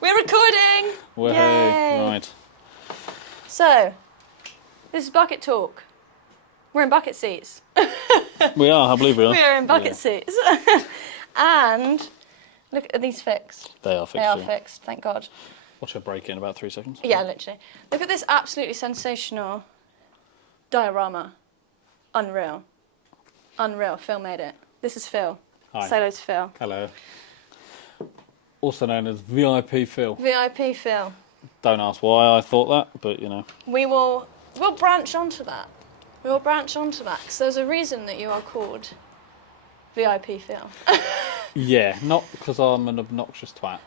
We're recording! Way. Yay. Right. So, this is Bucket Talk. We're in bucket seats. We are, I believe we are. We are in bucket seats. And look, are these fixed? They are fixed. They are yeah. fixed, thank God. Watch her break in about 3 seconds. Yeah, literally. Look at this absolutely sensational diorama. Unreal. Unreal. Phil made it. This is Phil. Hi. Say hello to Phil. Hello. Also known as VIP Phil. VIP Phil. Don't ask why I thought that, but you know. We'll branch onto that. We'll branch onto that, because there's a reason that you are called VIP Phil. Yeah, not because I'm an obnoxious twat.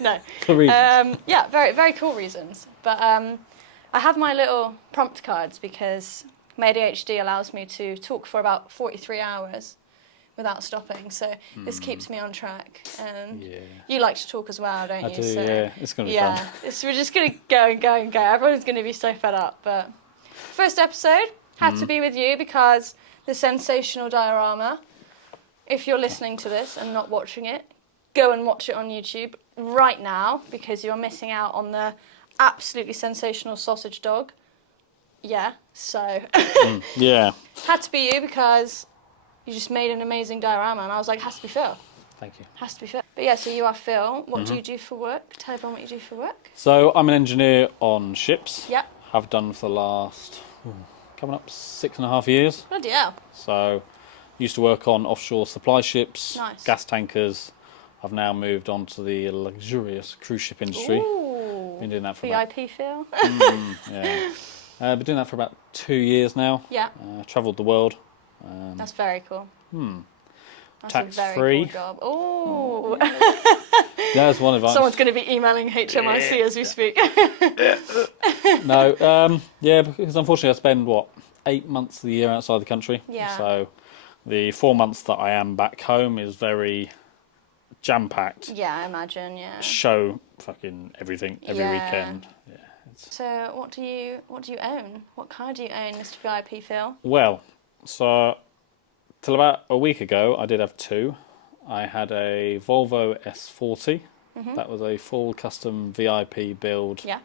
No. For reasons. Yeah, very, very cool reasons. But I have my little prompt cards because my ADHD allows me to talk for about 43 hours without stopping. So this keeps me on track. And Yeah. you like to talk as well, don't you? I do, So, yeah. It's going to be fun. we're just going to go and go and go. Everyone's going to be so fed up. But first episode had to be with you because the sensational diorama. If you're listening to this and not watching it, go and watch it on YouTube right now because you're missing out on the absolutely sensational sausage dog. Yeah, so Yeah. had to be you because you just made an amazing diorama and I was like, has to be Phil. Thank you. Has to be Phil. But yeah, so you are Phil. What do you do for work? Tell everyone what you do for work. So I'm an engineer on ships. Yep. Have done for the last, coming up 6.5 years. Bloody hell. So used to work on offshore supply ships, Nice. gas tankers. I've now moved on to the luxurious cruise ship industry. Ooh. Been doing that for VIP Phil. yeah. Been doing that for about 2 years now. Yeah. Travelled the world. That's very cool. That's Tax a very free. cool job. Ooh. Yeah, that's one advice. Someone's going to be emailing HMRC as we speak. No, yeah, because unfortunately I spend, 8 months of the year outside the country. Yeah. So the 4 months that I am back home is very jam-packed. Yeah, I imagine, yeah. Show fucking everything every Yeah. weekend. Yeah. So what do you own? What car do you own, Mr. VIP Phil? Well, so till about a week ago, I did have two. I had a Volvo S40. That was a full custom VIP build Yeah.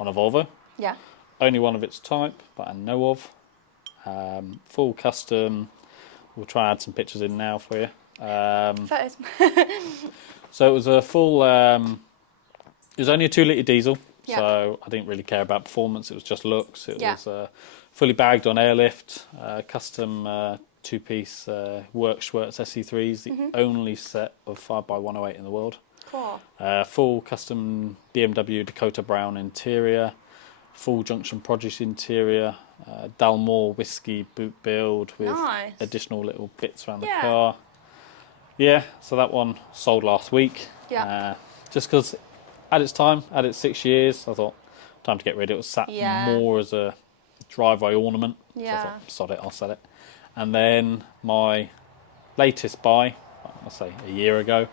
on a Volvo. Yeah. Only one of its type that I know of. Full custom. We'll try and add some pictures in now for you. Photos. So it was a full. It was only a 2-litre diesel. Yeah. So I didn't really care about performance. It was just looks. It Yeah. was fully bagged on airlift, custom 2-piece work Schwertz SC3s, the only set of 5x108 in the world. Cool. Full custom BMW Dakota Brown interior, full junction produce interior, Dalmore whiskey boot build with Nice. additional little bits around the Yeah. car. Yeah, so that one sold last week. Yeah. Just because at its time, at its 6 years, I thought time to get rid of it. It was sat Yeah. more as a driveway ornament. So I Yeah. thought, sod it, I'll sell it. And then my latest buy, I'll say a year ago,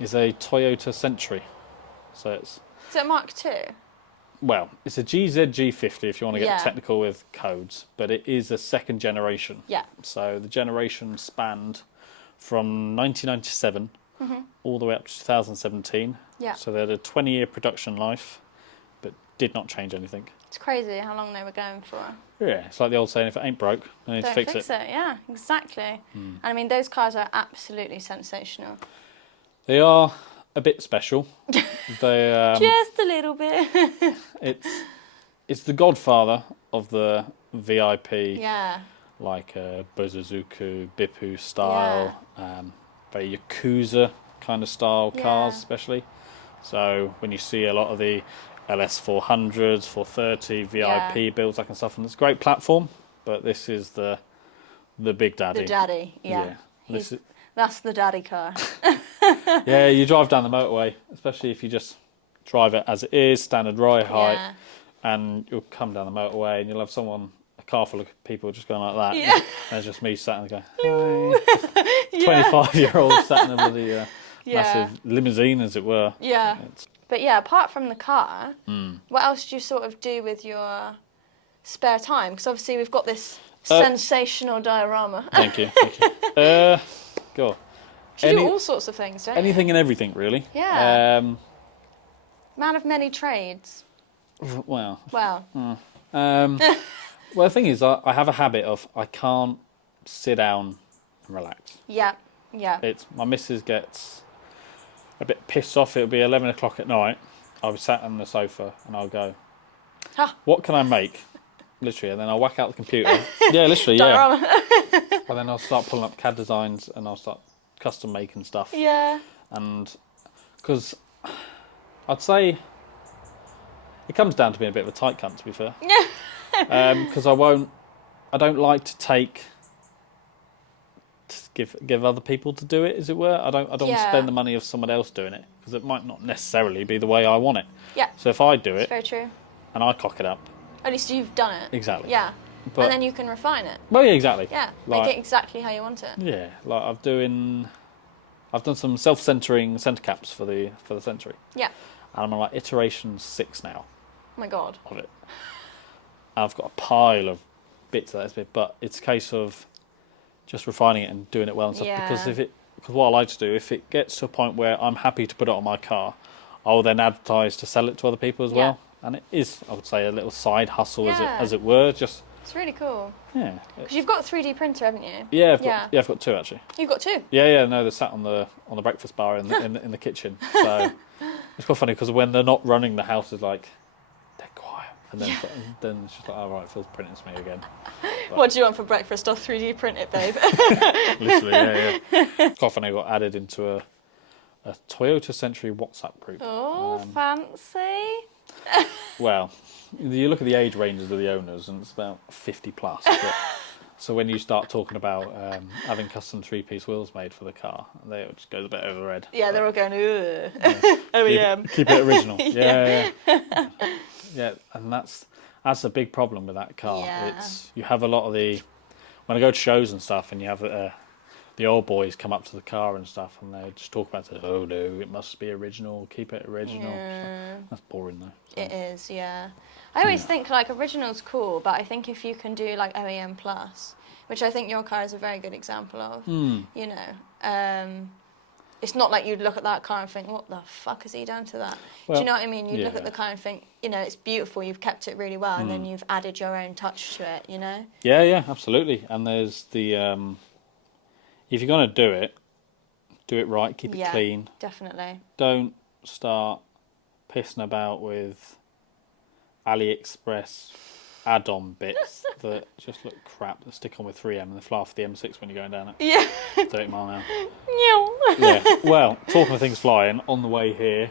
is a Toyota Century. So it's, Is it Mark II? well, it's a GZG50 if you want to get Yeah. technical with codes, but it is a second generation. Yeah. So the generation spanned from 1997 all the way up to 2017. Yeah. So they had a 20-year production life, but did not change anything. It's crazy how long they were going for. Yeah, it's like the old saying, if it ain't broke, then you need Don't to fix fix it. it. Yeah, exactly. And I mean, those cars are absolutely sensational. They are a bit special. They Just a little bit. it's the godfather of the VIP, Yeah. like Bozuzuku, Bippu style, very Yakuza kind of style cars, Yeah. especially. So when you see a lot of the LS400s, 430 VIP builds, that kind of stuff, and it's a great platform, but this is the big daddy. The daddy. Yeah. This is, That's the daddy car. yeah, you drive down the motorway, especially if you just drive it as it is, standard ride height, Yeah. and you'll come down the motorway and you'll have a car full of people just going like that. Yeah. And there's just me sat and go, hi. 25-year-old sat in a bloody massive limousine, as it were. Yeah. It's, But yeah, apart from the car, what else do you sort of do with your spare time? Because obviously we've got this sensational diorama. thank you. Thank you. God. You do all sorts of things, don't you? Anything and everything, really. Yeah. Man of many trades. Well, Well, well, the thing is, I have a habit of I can't sit down and relax. yeah. It's my missus gets a bit pissed off. It'll be 11 o'clock at night. I'll be sat on the sofa and I'll go, Huh. what can I make? Literally, and then I'll whack out the computer. Yeah, literally, yeah. Diorama. And then I'll start pulling up CAD designs and I'll start custom making stuff. Yeah. And because I'd say it comes down to being a bit of a tight cunt, to be fair. Because I don't like to give other people to do it, as it were. I don't want to spend the money of someone else doing it because it might not necessarily be the way I want it. Yeah. So if I do It's it very true. and I cock it up, At least you've done it. exactly. Yeah. But, and then you can refine it. well, yeah, exactly. Yeah. Like, Make it exactly how you want it. yeah, like I've done some self-centering centre caps for the Century. Yeah. And I'm on like iteration 6 now Oh my god. of it. And I've got a pile of bits of that, but it's a case of just refining it and doing it well and stuff. Yeah. Because what I like to do, if it gets to a point where I'm happy to put it on my car, I'll then advertise to sell it to other people as well. And it is, I would say, a little side hustle, as it were. Just It's really cool. yeah. Because you've got a 3D printer, haven't you? Yeah, I've got 2 actually. You've got 2. Yeah. No, they're sat on the breakfast bar in the kitchen. So it's quite funny because when they're not running, the house is like dead quiet, and then it's just like, oh right, it feels printing to me again. But What do you want for breakfast? I'll 3D print it, babe. literally, yeah. It's quite funny. I got added into a Toyota Century WhatsApp group. Oh, fancy. Well, you look at the age ranges of the owners, and it's about 50 plus. But, so when you start talking about having custom 3-piece wheels made for the car, they just go a bit over the red. Yeah, they're all going, ugh. OEM. Keep it original. Yeah. Yeah, and that's a big problem with that car. Yeah. It's you have a lot of when I go to shows and stuff, and you have the old boys come up to the car and stuff, and they just talk about it. Oh no, it must be original. Keep it original. Yeah. That's boring though. So. It is, yeah. I always think like original's cool, but I think if you can do like OEM plus, which I think your car is a very good example of, you know, it's not like you'd look at that car and think, what the fuck has he done to that? Well, do you know what I mean? You'd look at the car and think, you know, it's beautiful, you've kept it really well, and then you've added your own touch to it, you know? Yeah, absolutely. And there's the if you're gonna do it right, keep it clean. Definitely. Don't start pissing about with AliExpress add-on bits that just look crap that stick on with 3M and they fly off the M6 when you're going down it. Yeah. 30 mile an hour. Yeah. Well, talking of things flying, on the way here,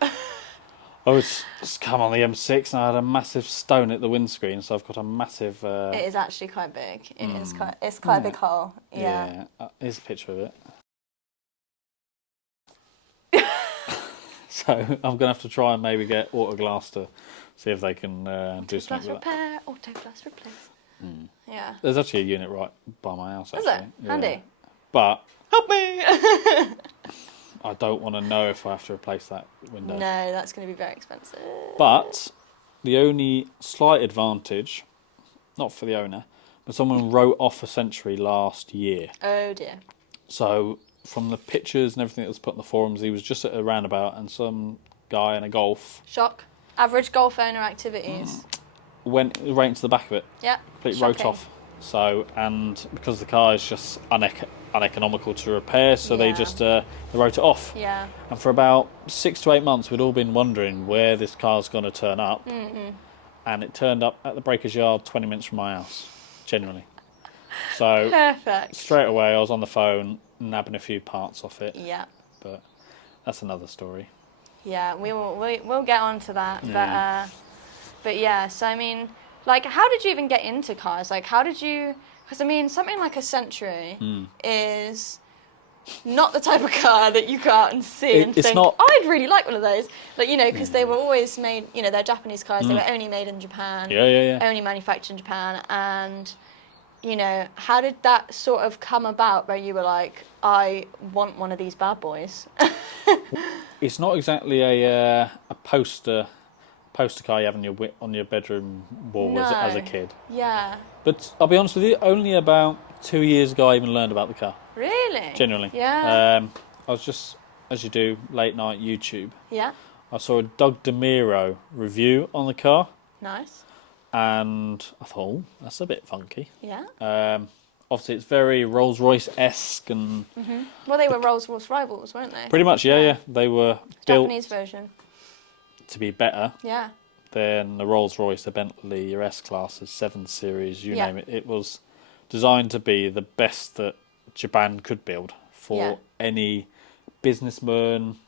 I was just come on the M6 and I had a massive stone at the windscreen, so I've got a massive. It is actually quite big. It's quite a big hole. Yeah. Here's a picture of it. So I'm gonna have to try and maybe get Autoglass to see if they can do something with that. Autoglass replace. Yeah. There's actually a unit right by my house. Is actually. it? Handy. But Help me! I don't want to know if I have to replace that window. No, that's going to be very expensive. But the only slight advantage, not for the owner, but someone wrote off a Century last year. Oh dear. So from the pictures and everything that was put in the forums, he was just at a roundabout and some guy in a Golf Shock. Average Golf owner activities. went right into the back of it. Yeah. Completely wrote off. So, and because the car is just uneconomical to repair, so they just they wrote it off. Yeah. And for about 6 to 8 months, we'd all been wondering where this car's going to turn up. And it turned up at the breaker's yard 20 minutes from my house, genuinely. So Perfect. straight away, I was on the phone, nabbing a few parts off it. Yeah. But that's another story. Yeah, we'll get on to that. But yeah, so I mean, like, how did you even get into cars? Like, how did you? Because I mean, something like a Century is not the type of car that you go out and see and think, I'd really like one of those. Like, you know, because they were always made, you know, they're Japanese cars. They were only made in Japan. Yeah. Only manufactured in Japan. And, you know, how did that sort of come about where you were like, I want one of these bad boys? It's not exactly a poster car you have on your bedroom wall as a kid. Yeah. But I'll be honest with you, only about 2 years ago I even learned about the car. Really? Genuinely. Yeah. I was just, as you do, late night YouTube. Yeah. I saw a Doug DeMiro review on the car, Nice. and I thought, oh, that's a bit funky. Yeah. Obviously, it's very Rolls-Royce-esque, and Well, they were Rolls-Royce rivals, weren't they? pretty much, yeah. They were built Japanese version. to be better Yeah. than the Rolls-Royce, the Bentley, your S-Classes, 7 Series, you Yeah. name it. It was designed to be the best that Japan could build for any businessman,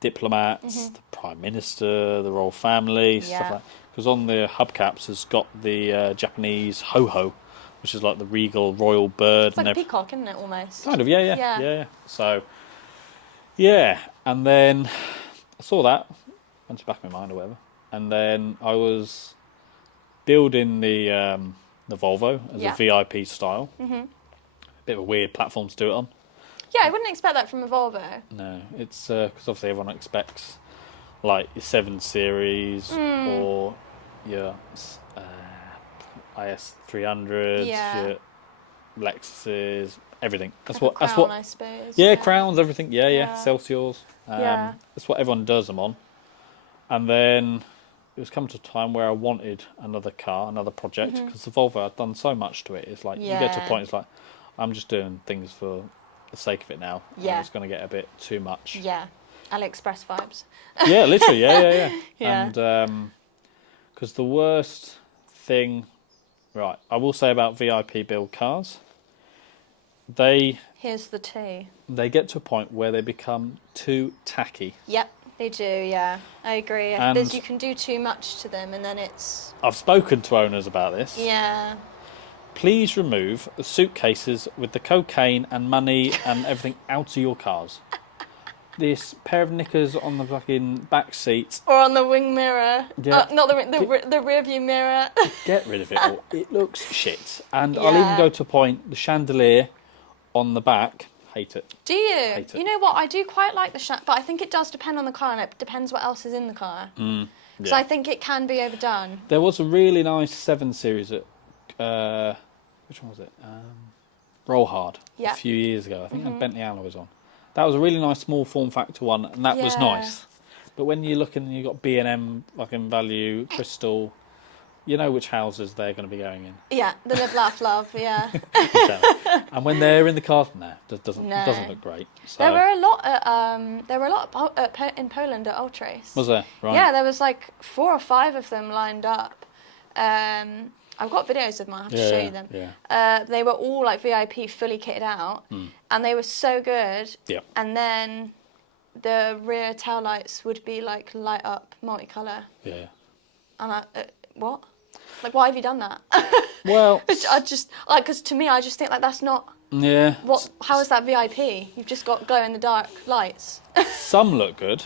diplomats, the Prime Minister, the royal family, stuff like that. Because on the hubcaps has got the Japanese ho-ho, which is like the regal royal bird. It's like a peacock, isn't it, almost? Kind of, yeah. So, yeah, and then I saw that, went to the back of my mind or whatever, and then I was building the Volvo as a VIP style. Bit of a weird platform to do it on. Yeah, I wouldn't expect that from a Volvo. No, it's because obviously everyone expects like your 7 Series or your IS300s, your Lexuses, everything. That's Like what. a That's Crown, what. I suppose. Yeah, crowns, everything. Yeah, Yeah. Celsiors. That's what everyone does them on. And then it was coming to a time where I wanted another car, another project, because the Volvo, I'd done so much to it. It's like you get to a point, it's like I'm just doing things for the sake of it now. Yeah. And it's going to get a bit too much. Yeah. AliExpress vibes. Yeah, literally. Yeah. Yeah. And because the worst thing, right, I will say about VIP build cars, Here's the tea. they get to a point where they become too tacky. Yep, they do, yeah. I agree. And You can do too much to them and then it's... I've spoken to owners about this. Yeah. Please remove the suitcases with the cocaine and money and everything out of your cars. This pair of knickers on the fucking back seat. Or on the wing mirror. Yeah. Not the rear view mirror. Get rid of it all. It looks shit. And I'll even go to a point, the chandelier on the back, hate it. Do you? Hate it. You know what? I do quite like the but I think it does depend on the car and it depends what else is in the car. So I think it can be overdone. There was a really nice 7 Series at, which one was it? Roll Hard. Yeah. A few years ago. I think had Bentley alloys on. That was a really nice small form factor one, and that was nice. But when you look and you've got B&M, fucking Value, Crystal, you know which houses they're going to be going in. Yeah, the live, laugh, love, yeah. And when they're in the car, doesn't look great. So. There were a lot in Poland at Ultrace. Was there? Right. Yeah, there was like 4 or 5 of them lined up. I've got videos of them. I have to show you them. Yeah. They were all like VIP, fully kitted out, and they were so good. Yeah. And then the rear tail lights would be like light up, multicolour. Yeah. And what? Like, why have you done that? Well, I just because to me, I just think like that's not. Yeah. What? How is that VIP? You've just got glow in the dark lights. Some look good.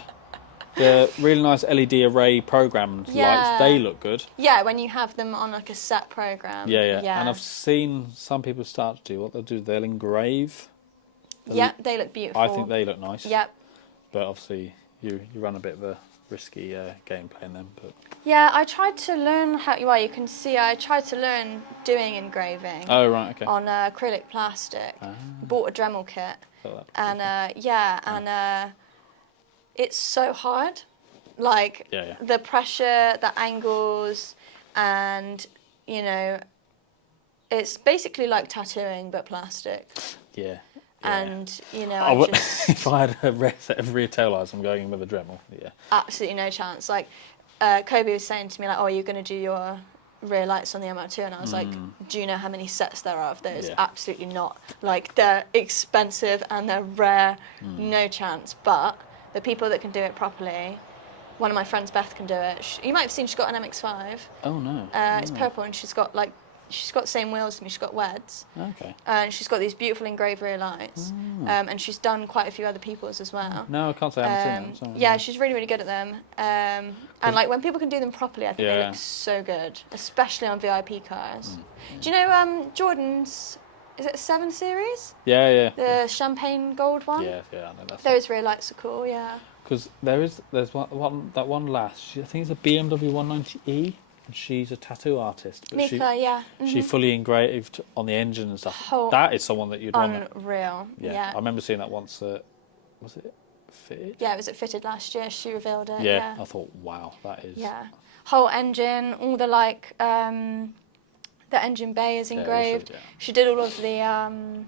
The really nice LED array programmed lights, they look good. Yeah, when you have them on like a set program. Yeah. And I've seen some people start to do what they'll do. They'll engrave. They look beautiful. I think they look nice. Yep. But obviously, you run a bit of a risky game playing them. But yeah, I tried to learn how. Well, you can see I tried to learn doing engraving. Oh right, okay. On acrylic plastic. Bought a Dremel kit. And it's so hard. Like the pressure, the angles, and you know, it's basically like tattooing but plastic. Yeah. And you know, if I had a set of rear tail lights, I'm going in with a Dremel. Yeah. Absolutely no chance. Like Kobe was saying to me, like, "Oh, you're going to do your rear lights on the MR2," and I was like, "Do you know how many sets there are of those?" Absolutely not. Like they're expensive and they're rare. No chance. But the people that can do it properly, one of my friends, Beth, can do it. You might have seen she's got an MX-5. Oh no. It's purple and she's got the same wheels as me. She's got WEDs. Okay. And she's got these beautiful engraved rear lights. And she's done quite a few other people's as well. No, I can't say I haven't seen them. Yeah, she's really, really good at them. And like when people can do them properly, I think they look so good, especially on VIP cars. Do you know Jordan's? Is it a 7 Series? Yeah. The champagne gold one. Yeah, I know that's. Those rear lights are cool. Yeah. Because there's one lass. I think it's a BMW 190e, and she's a tattoo artist. But Mika, she fully engraved on the engine and stuff. That is someone that you'd want. Unreal. Yeah. I remember seeing that once. Was it fitted? Yeah, was it fitted last year? She revealed it. Yeah. I thought, wow, that is. Yeah. Whole engine, all the like, the engine bay is engraved. She did all of the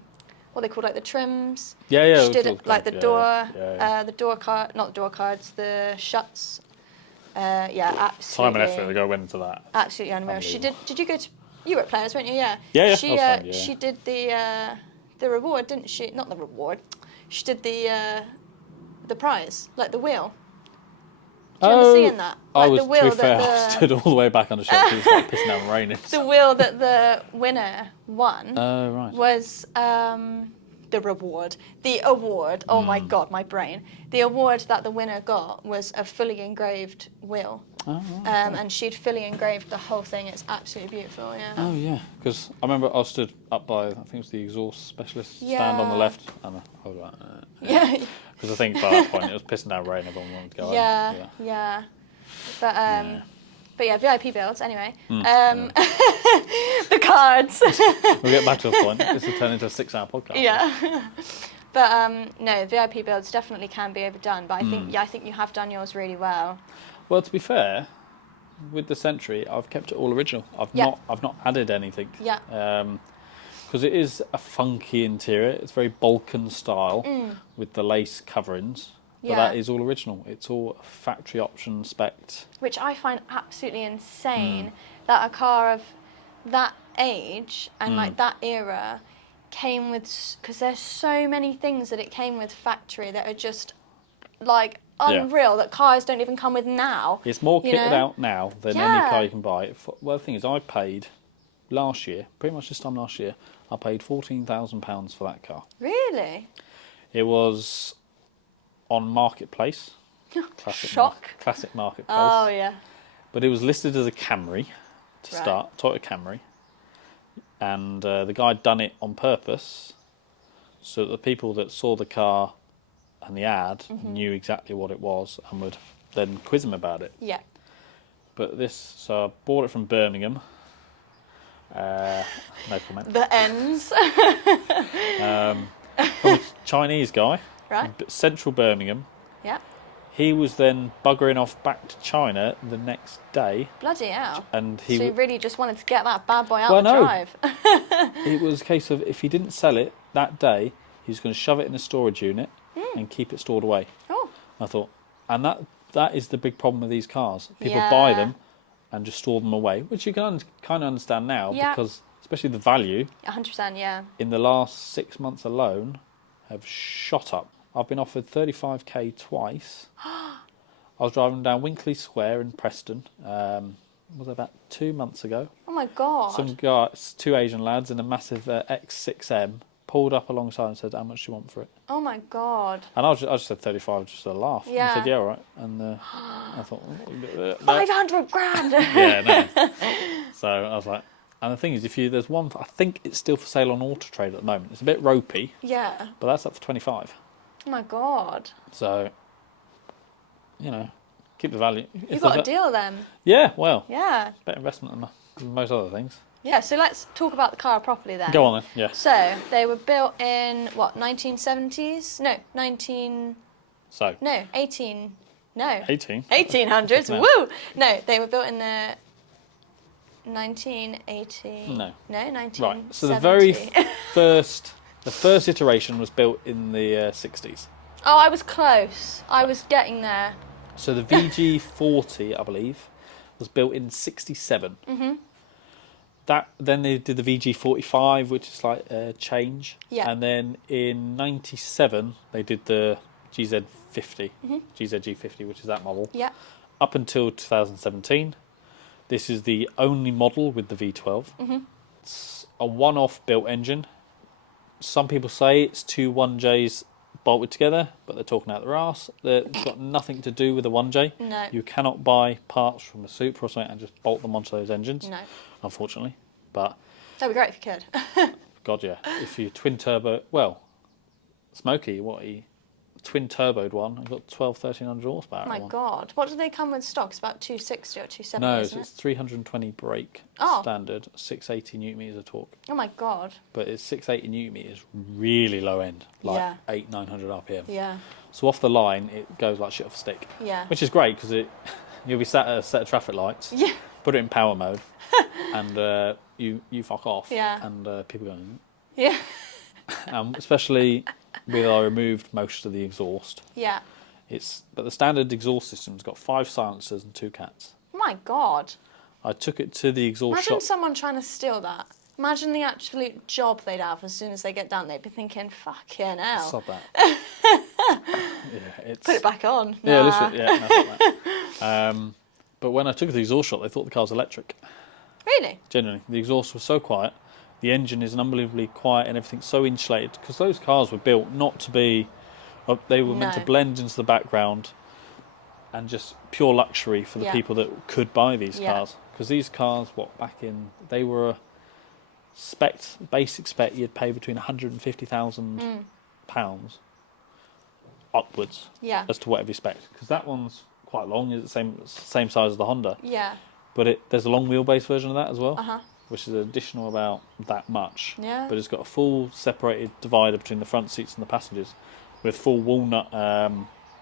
what they call like the trims. Yeah. She did it, like the door, Yeah. the door card, not the door cards, the shuts. Yeah, absolutely. Time and effort to go into that. Absolutely unreal. She did. Did you go to? You were at Players, weren't you? Yeah. Yeah. She she did the reward, didn't she? Not the reward. She did the prize, like the wheel. Do you remember seeing that? Like I was, the wheel to be fair, I stood all the way back on the shop because it was like pissing down raining. The wheel that the winner won Right. was the reward. The award. Oh my God, my brain. The award that the winner got was a fully engraved wheel. Oh, right. And she'd fully engraved the whole thing. It's absolutely beautiful, yeah. Oh, yeah. Because I remember I stood up by, I think it was the exhaust specialist stand on the left. And I was like, Yeah. Because I think by that point it was pissing down rain, everyone wanted to go home. Yeah. But yeah, VIP builds, anyway. The cards. We'll get back to the point. This will turn into a 6-hour podcast. Yeah. But no, VIP builds definitely can be overdone. But I think you have done yours really well. Well, to be fair, with the Century, I've kept it all original. I've not added anything. Yeah. Because it is a funky interior. It's very Balkan style with the lace coverings. But that is all original. It's all factory option spec. Which I find absolutely insane that a car of that age and like that era came with, because there's so many things that it came with factory that are just like unreal that cars don't even come with now. It's more kitted out now than any car you can buy. Well, the thing is, I paid last year, pretty much this time last year, I paid £14,000 for that car. Really? It was on Marketplace. Shock. Classic Marketplace. Oh, yeah. But it was listed as a Camry to start, Toyota Camry. And the guy had done it on purpose so that the people that saw the car and the ad knew exactly what it was and would then quiz him about it. Yeah. But so I bought it from Birmingham. No comment. The ends. From a Chinese guy. Right. Central Birmingham. Yeah. He was then buggering off back to China the next day. Bloody hell. And so he really just wanted to get that bad boy out Well, the no. drive. It was a case of if he didn't sell it that day, he was going to shove it in a storage unit and keep it stored away. Oh. I thought, and that is the big problem with these cars. People buy them and just store them away, which you can kind of understand now because especially the value 100%, yeah. in the last 6 months alone have shot up. I've been offered 35k twice. I was driving down Winkley Square in Preston. Was it about 2 months ago? Oh my God. Some guys, 2 Asian lads in a massive X6M, pulled up alongside and said, "How much do you want for it?" Oh my God. And I just said 35, just a laugh. Yeah. And he said, "Yeah, all right." And I thought, no. 500 grand. Yeah, no. So I was like, and the thing is, there's one, I think it's still for sale on Auto Trade at the moment. It's a bit ropey. Yeah. But that's up for 25. Oh my God. So, keep the value. You got a deal then. Yeah, well. Yeah. Better investment than most other things. Yeah, so let's talk about the car properly then. Go on then, yeah. So, they were built in, 1970s? No, 18... No. 18. 1800s, No. woo! No, they were built in the 1980... No. No, 1970. Right, so the very first iteration was built in the 60s. Oh, I was close. I was getting there. So the VG40, I believe, was built in 67. Mm-hmm. Then they did the VG45, which is like a change. Yeah. And then in 97, they did the GZ50, GZG50, which is that model. Yeah. Up until 2017. This is the only model with the V12. Mm-hmm. It's a one-off built engine. Some people say it's 2 1Js bolted together, but they're talking out their arse. It's got nothing to do with the 1J. No. You cannot buy parts from a Supra or something and just bolt them onto those engines. No. Unfortunately. But That'd be great if you could. God, yeah. If you twin turbo, well, Smokey, twin turboed one, I've got 1300 horsepower. Oh my God. What do they come with stock? It's about 260 or 270, No, isn't it's 320 brake standard, 680 newton meters of torque. Oh my God. But it's 680 newton meters, really low end, like 800-900 RPM. Yeah. So off the line, it goes like shit off a stick. Yeah. Which is great because you'll be sat at a set of traffic lights. Yeah. Put it in power mode, and you fuck off. Yeah. And people go. Yeah. Especially with I removed most of the exhaust. Yeah. But the standard exhaust system's got 5 silencers and 2 cats. My God. I took it to the exhaust Imagine shop. someone trying to steal that. Imagine the absolute job they'd have as soon as they get down. They'd be thinking, fucking hell. Sod that. Yeah, Put it back on. Yeah, Nah. listen, yeah, nothing like that. But when I took it to the exhaust shop, they thought the car was electric. Really? Genuinely, the exhaust was so quiet. The engine is unbelievably quiet and everything's so insulated because those cars were built not to be. They were meant to blend into the background and just pure luxury for the people that could buy these cars. Because these cars, they were a basic spec, you'd pay between £150,000 upwards as to whatever you expect. Because that one's quite long, it's the same size as the Honda. Yeah. But there's a long wheelbase version of that as well, Uh-huh. which is additional about that much. Yeah. But it's got a full separated divider between the front seats and the passengers, with full walnut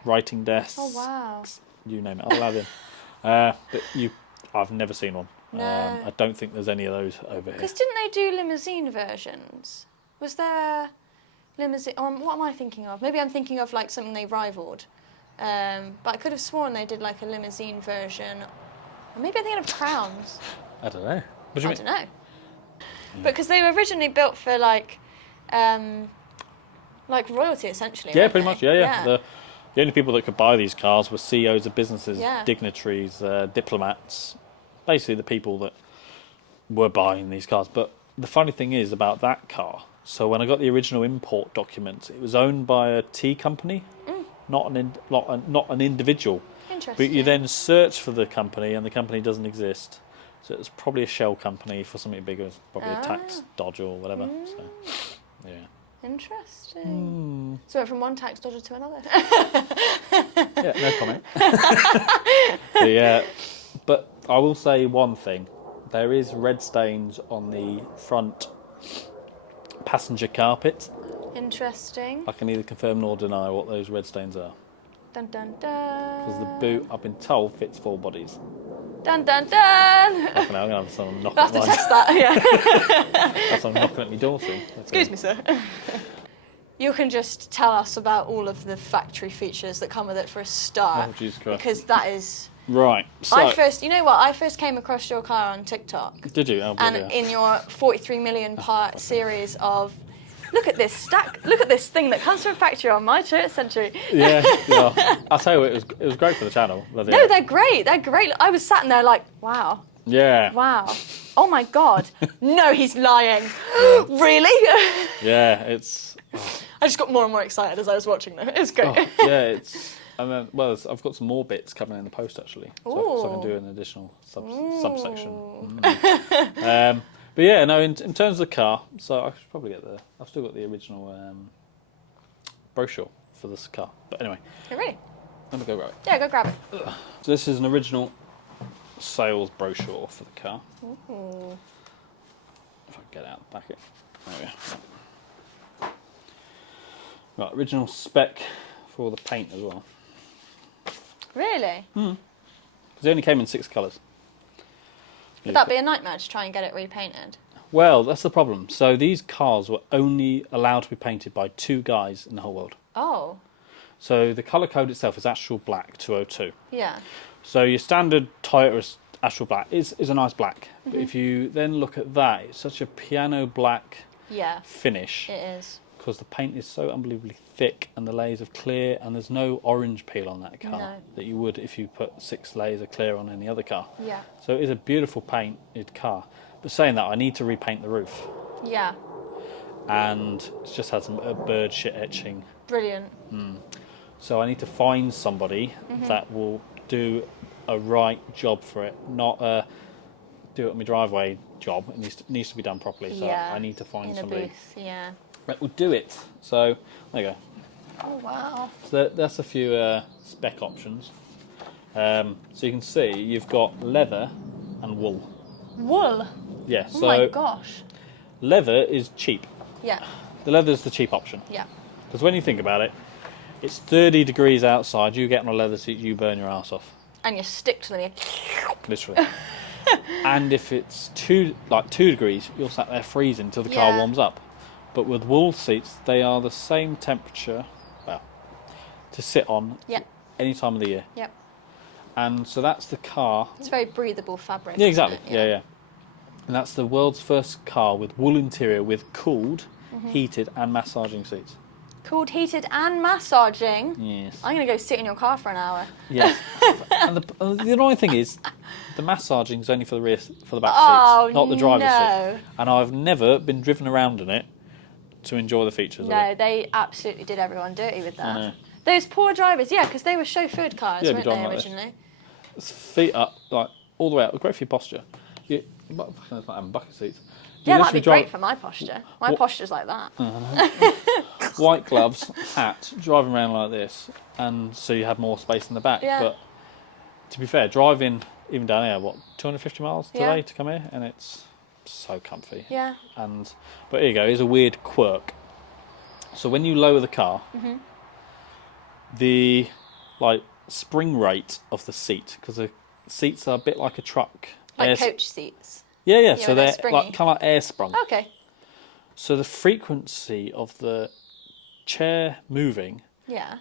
writing desks. Oh, wow. You name it, I'll have in. But I've never seen one. No. I don't think there's any of those over here. Because didn't they do limousine versions? Was there a limousine? What am I thinking of? Maybe I'm thinking of like something they rivaled. But I could have sworn they did like a limousine version. Or maybe I'm thinking of Crowns. I don't know. What do you mean? I don't know. Because they were originally built for like royalty essentially. Yeah, weren't pretty they? much. Yeah. The only people that could buy these cars were CEOs of businesses, Yeah. dignitaries, diplomats, basically the people that were buying these cars. But the funny thing is about that car, so when I got the original import documents, it was owned by a tea company, not an individual. Interesting. But you then search for the company and the company doesn't exist. So it's probably a shell company for something bigger, it's probably a tax dodge or whatever. So, yeah. Interesting. So it went from one tax dodger to another. Yeah, no comment. But I will say one thing. There is red stains on the front passenger carpet. Interesting. I can neither confirm nor deny what those red stains are. Dun dun dun. Because the boot, I've been told, fits 4 bodies. Dun dun dun. I'm going to have someone knocking We'll have to test that, yeah. Have someone knocking at me door soon. Excuse me, sir. You can just tell us about all of the factory features that come with it for a start. Oh, Jesus Christ. Because that is... Right, so... you know what? I first came across your car on TikTok. Did you? Oh, And yeah. in your 43 million part series of... Look at this thing that comes from a factory on my Toyota Century. Yeah, well, I'll tell you what, it was great for the channel. No, they're great. They're great. I was sat in there like, wow. Yeah. Wow. Oh my God. No, he's lying. Really? Yeah, it's... I just got more and more excited as I was watching them. It was great. Oh, yeah, it's... And then, well, I've got some more bits coming in the post, actually. So I can do an additional subsection. But yeah, no, in terms of the car, so I should probably I've still got the original brochure for this car. But anyway. You ready? Let me go grab it. Yeah, go grab it. So this is an original sales brochure for the car. Ooh. If I can get out the packet. There we go. Right, original spec for all the paint as well. Really? Because they only came in 6 colours. Would that be a nightmare to try and get it repainted? Well, that's the problem. So these cars were only allowed to be painted by 2 guys in the whole world. Oh. So the colour code itself is Astral Black 202. Yeah. So your standard Toyota Astral Black is a nice black. But if you then look at that, it's such a piano black Yeah. finish. It is. Because the paint is so unbelievably thick and the layers of clear, and there's no orange peel on that car No. that you would if you put 6 layers of clear on any other car. Yeah. So it is a beautiful painted car. But saying that, I need to repaint the roof. Yeah. And it's just had some bird shit etching. Brilliant. So I need to find somebody that will do a right job for it, not a do it on my driveway job. It needs to be done properly. So Yeah. I need to find In a somebody booth, yeah. that will do it. So there you go. Oh, wow. So that's a few spec options. So you can see you've got leather and wool. Wool? Yeah, Oh so my gosh. leather is cheap. Yeah. The leather is the cheap option. Yeah. Because when you think about it, It's 30 degrees outside. You get on a leather seat, you burn your ass off. And you stick to them. Literally. And if it's 2 degrees, you're sat there freezing until the car warms up. But with wool seats, they are the same temperature, well, to sit on any time of the year. Yep. And so that's the car. It's very breathable fabric. Yeah, exactly. Isn't it? Yeah. And that's the world's first car with wool interior with cooled, heated and massaging seats. Cooled, heated and massaging? Yes. I'm going to go sit in your car for an hour. Yes. And the annoying thing is, the massaging is only for the back seats, not the driver's seat. And I've never been driven around in it to enjoy the features of it. No, they absolutely did everyone dirty with that. Those poor drivers, because they were chauffeured cars, weren't they, originally? Feet up, like, all the way up. Great for your posture. It's like having bucket seats. That'd be great for my posture. My posture's like that. White gloves, hat, driving around like this, and so you have more space in the back. Yeah. But to be fair, driving even down here, 250 miles today to come here, and it's so comfy. Yeah. But here you go. Here's a weird quirk. So when you lower the car, the spring rate of the seat, because the seats are a bit like a truck. Like coach seats. Yeah. So they're they're springy. kind of like air sprung. Okay. So the frequency of the chair moving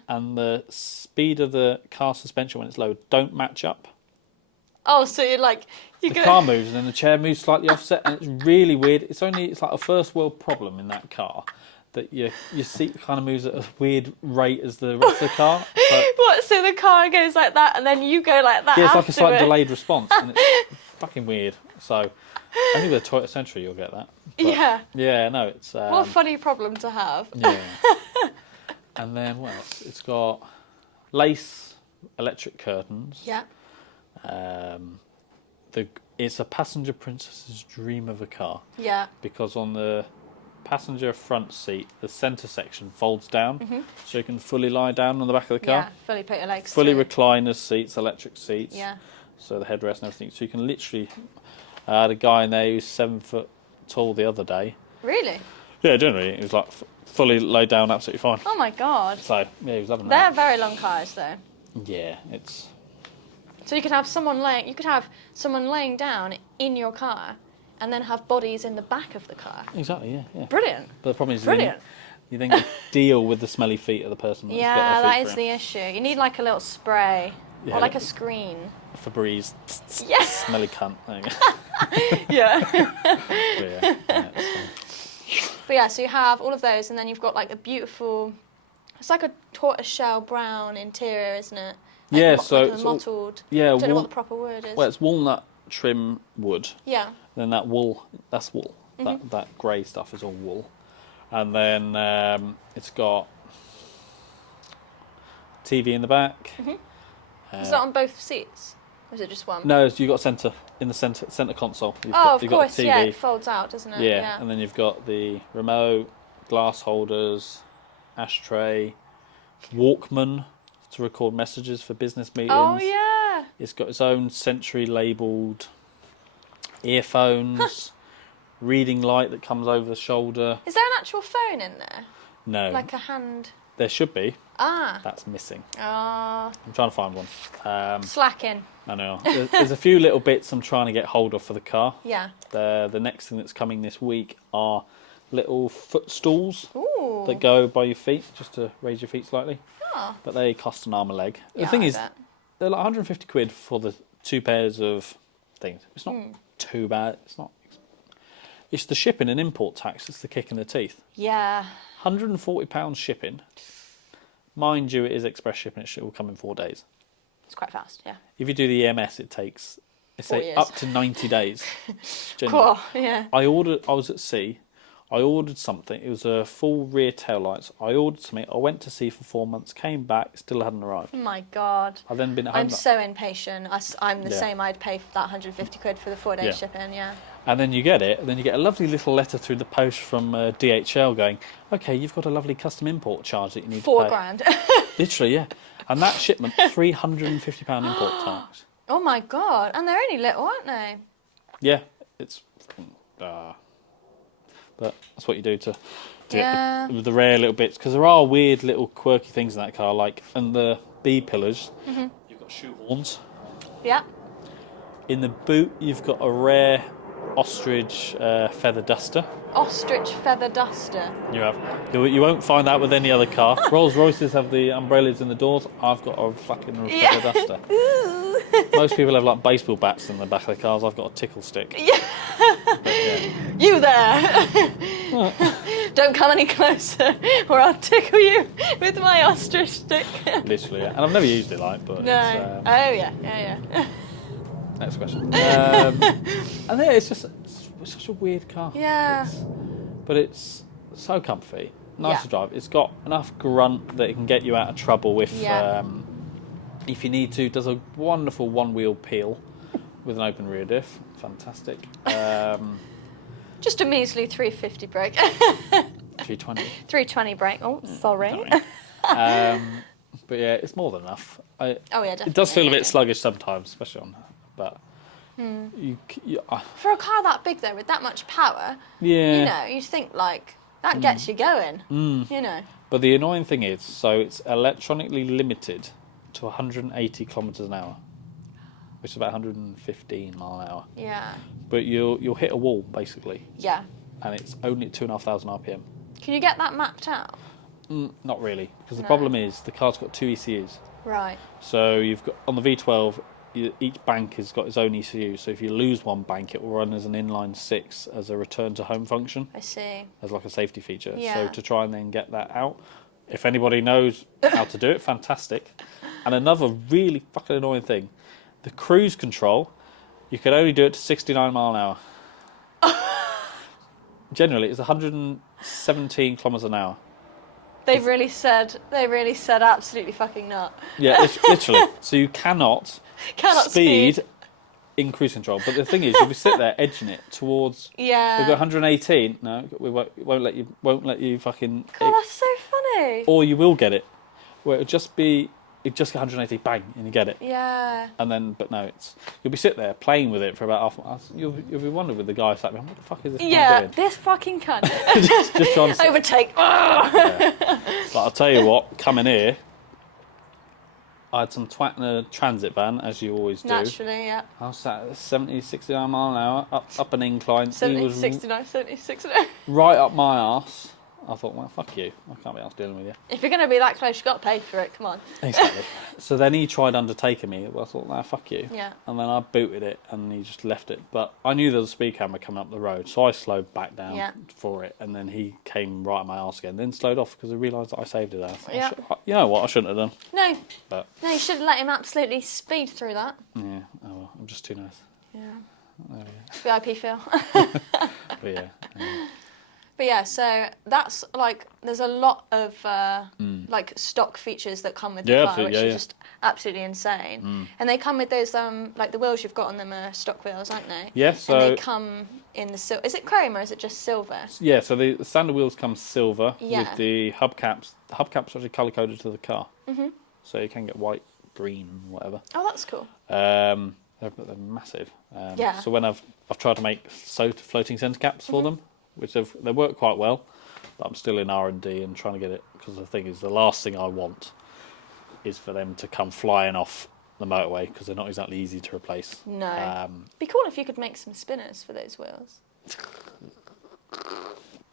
and the speed of the car suspension when it's low don't match up. Oh, so the car moves and then the chair moves slightly offset, and it's really weird. It's like a first world problem in that car, that your seat kind of moves at a weird rate as the rest of the car. What? So the car goes like that, and then you go like that? Yeah, it's like a slight delayed response, and it's fucking weird. So only with a Toyota Century you'll get that. But, yeah, no, it's... what a funny problem to have. Yeah. And then what else? It's got lace electric curtains. Yeah. It's a passenger princess's dream of a car. Yeah. Because on the passenger front seat, the centre section folds down, so you can fully lie down on the back of the car. Yeah, fully put your legs fully through. recliner seats, electric seats. Yeah. So the headrest and everything. So you can literally... I had a guy in there who's 7 foot tall the other day. Really? Yeah, generally. He was like fully laid down, absolutely fine. Oh my god. So, yeah, he was loving They're that. very long cars though. Yeah, it's... So you could have someone laying down in your car and then have bodies in the back of the car. Exactly, yeah. Brilliant. But the problem is Brilliant. you then deal with the smelly feet of the person that's got their feet that is through. the issue. You need like a little spray or like a screen. Febreze. Yeah. Smelly cunt. There you go. Yeah. But But so you have all of those, and then you've got like a beautiful... It's like a tortoiseshell brown interior, isn't it? Like so like it's mottled. yeah, I don't know what the proper word is. Well, it's walnut trim wood. Yeah. Then that's wool. That grey stuff is all wool. And then it's got TV in the back. Is that on both seats? Or is it just one? No, you got centre console. You've of got course, the TV. it folds out, doesn't it? Yeah, and then you've got the remote, glass holders, ashtray, Walkman to record messages for business meetings. Oh yeah. It's got its own Century labelled earphones, reading light that comes over the shoulder. Is there an actual phone in there? No. Like a hand... There should be. Ah. That's missing. Ah. I'm trying to find one. Slacking. I know. There's a few little bits I'm trying to get hold of for the car. Yeah. The next thing that's coming this week are little footstools Ooh. that go by your feet, just to raise your feet slightly. Oh. But they cost an arm and a leg. Yeah, the thing I is, bet. they're like 150 quid for the 2 pairs of things. It's not too bad. It's the shipping and import tax. It's the kick in the teeth. Yeah. £140 shipping. Mind you, it is express shipping. It will come in 4 days. It's quite fast, yeah. If you do the EMS, it takes 4 years. up to 90 days. Cool, yeah. I was at sea. I ordered something. It was a full rear tail lights. I ordered something. I went to sea for 4 months. Came back. Still hadn't arrived. Oh my god. I've then been at home. I'm so impatient. I'm the Yeah. same. I'd pay for that 150 quid for the 4 day Yeah. shipping, yeah. And then you get it, and then you get a lovely little letter through the post from DHL going, okay, you've got a lovely custom import charge that you need to pay. £4,000. Literally, yeah. And that shipment, £350 import tax. Oh my god. And they're only little, aren't they? Yeah, it's... but that's what you do to Yeah. The rare little bits, because there are weird little quirky things in that car, like and the B pillars. You've got shoe horns. Yeah. In the boot, you've got a rare ostrich feather duster. Ostrich feather duster. You have. You won't find that with any other car. Rolls Royces have the umbrellas in the doors. I've got a fucking feather duster. Most people have like baseball bats in the back of their cars. I've got a tickle stick. Yeah. But, yeah. You there! Don't come any closer, or I'll tickle you with my ostrich stick. Literally, yeah. And I've never used it, like, but No. it's, Oh yeah. next question. And yeah, it's such a weird car. Yeah. But it's so comfy, nice Yeah. to drive. It's got enough grunt that it can get you out of trouble if you need to. It does a wonderful one-wheel peel with an open rear diff. Fantastic. Just a measly 350 brake. 320. 320 brake. Oh, sorry. But yeah, it's more than enough. Oh yeah, definitely. It does feel a bit sluggish sometimes, especially on. But for a car that big though, with that much power, yeah, you know, you think like that gets you going. You know. But the annoying thing is, so it's electronically limited to 180 kilometers an hour, which is about 115 mile an hour. Yeah. But you'll hit a wall basically, Yeah. and it's only at 2,500 RPM. Can you get that mapped out? Not really, because the No. problem is the car's got 2 ECUs. Right. So you've got on the V12, each bank has got its own ECU. So if you lose one bank, it will run as an inline 6 as a return to home function, I see. as like a safety feature. Yeah. So to try and then get that out, if anybody knows how to do it, fantastic. And another really fucking annoying thing, the cruise control, you can only do it to 69 mile an hour. Generally, it's 117 kilometers an hour. They really said absolutely fucking not. Yeah, it's literally. So you cannot speed. in cruise control. But the thing is, you'll be sit there edging it towards. Yeah. We've got 118. No, we won't let you fucking. God, that's so funny. Or you will get it, where it'll just be. It just get 180, bang, and you get it. Yeah. And then, but no, you'll be sit there playing with it for about half an hour. You'll be wondering with the guy sat behind, what the fuck is this guy doing? This fucking cunt. just trying to Overtake. Yeah. But I'll tell you what, coming here, I had some twat in a transit van, as you always do. Naturally, yeah. I was sat at 70, 69 mile an hour, up an incline. 70, He was 69, 70, 69. right up my arse. I thought, well, fuck you. I can't be arsed dealing with you. If you're going to be that close, you've got to pay for it. Come on. Exactly. So then he tried undertaking me. Well, I thought, nah, fuck you. Yeah. And then I booted it and he just left it. But I knew there was a speed camera coming up the road, so I slowed back down for it. And then he came right at my arse again, then slowed off because I realised that I saved it. I thought, you know what, I shouldn't have done. No. But No, you should have let him absolutely speed through that. yeah, oh well, I'm just too nice. Yeah. VIP feel. But yeah. But yeah, so that's like, there's a lot of like stock features that come with the car, which are just absolutely insane. And they come with those like the wheels you've got on them are stock wheels, aren't they? Yeah, so and they come in the silver. Is it chrome or is it just silver? Yeah, so the standard wheels come silver Yeah. with the hubcaps. The hubcaps are actually colour coded to the car, so you can get white, green, whatever. Oh, that's cool. They're massive. Yeah. So when I've tried to make floating centre caps for them, which they work quite well, but I'm still in R&D and trying to get it, because the thing is, the last thing I want is for them to come flying off the motorway, because they're not exactly easy to replace. No. Be cool if you could make some spinners for those wheels.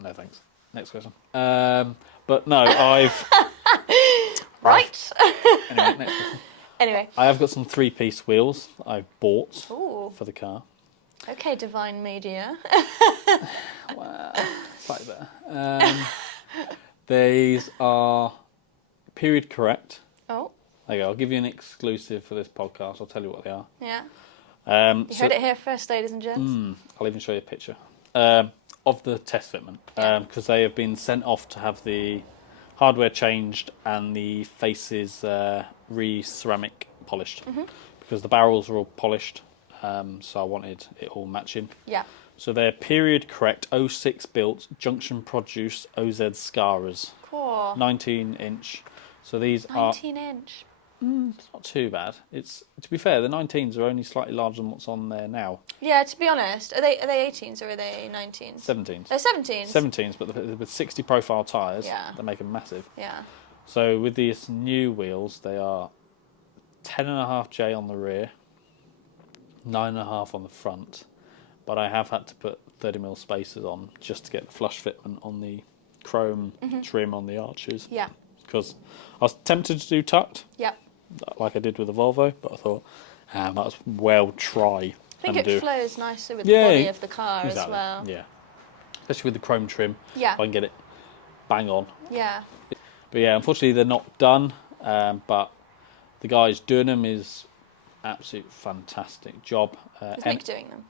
No thanks. Next question. But no, I've Right. anyway, next question. Anyway. I have got some 3-piece wheels that I've bought Ooh. for the car. Okay, Divine Media. Well, slightly better. These are period correct. Oh. There you go. I'll give you an exclusive for this podcast. I'll tell you what they are. Yeah. You So heard it here first, ladies and gents. I'll even show you a picture of the test fitment, because they have been sent off to have the hardware changed and the faces re-ceramic polished, because the barrels are all polished. So I wanted it all matching. Yeah. So they're period correct, 06 built, junction produce OZ Scaras. Cool. 19 inch. So these 19 inch. It's not too bad. It's, to be fair, the 19s are only slightly larger than what's on there now. Yeah, to be honest, are they 18s or are they 19s? 17s. They're 17s. 17s, but with 60 profile tyres, Yeah. they make them massive. Yeah. So with these new wheels, they are 10.5J on the rear, 9.5 on the front. But I have had to put 30mm spacers on just to get the flush fitment on the chrome trim on the arches. Yeah. Because I was tempted to do tucked, Yep. like I did with the Volvo, but I thought, might as well try. I think it do. flows nicely with the body of the car Exactly. as well. Yeah. Especially with the chrome trim. Yeah. If I can get it bang on. Yeah. But yeah, unfortunately they're not done. But the guys doing them is absolute fantastic job. Is Nick doing them?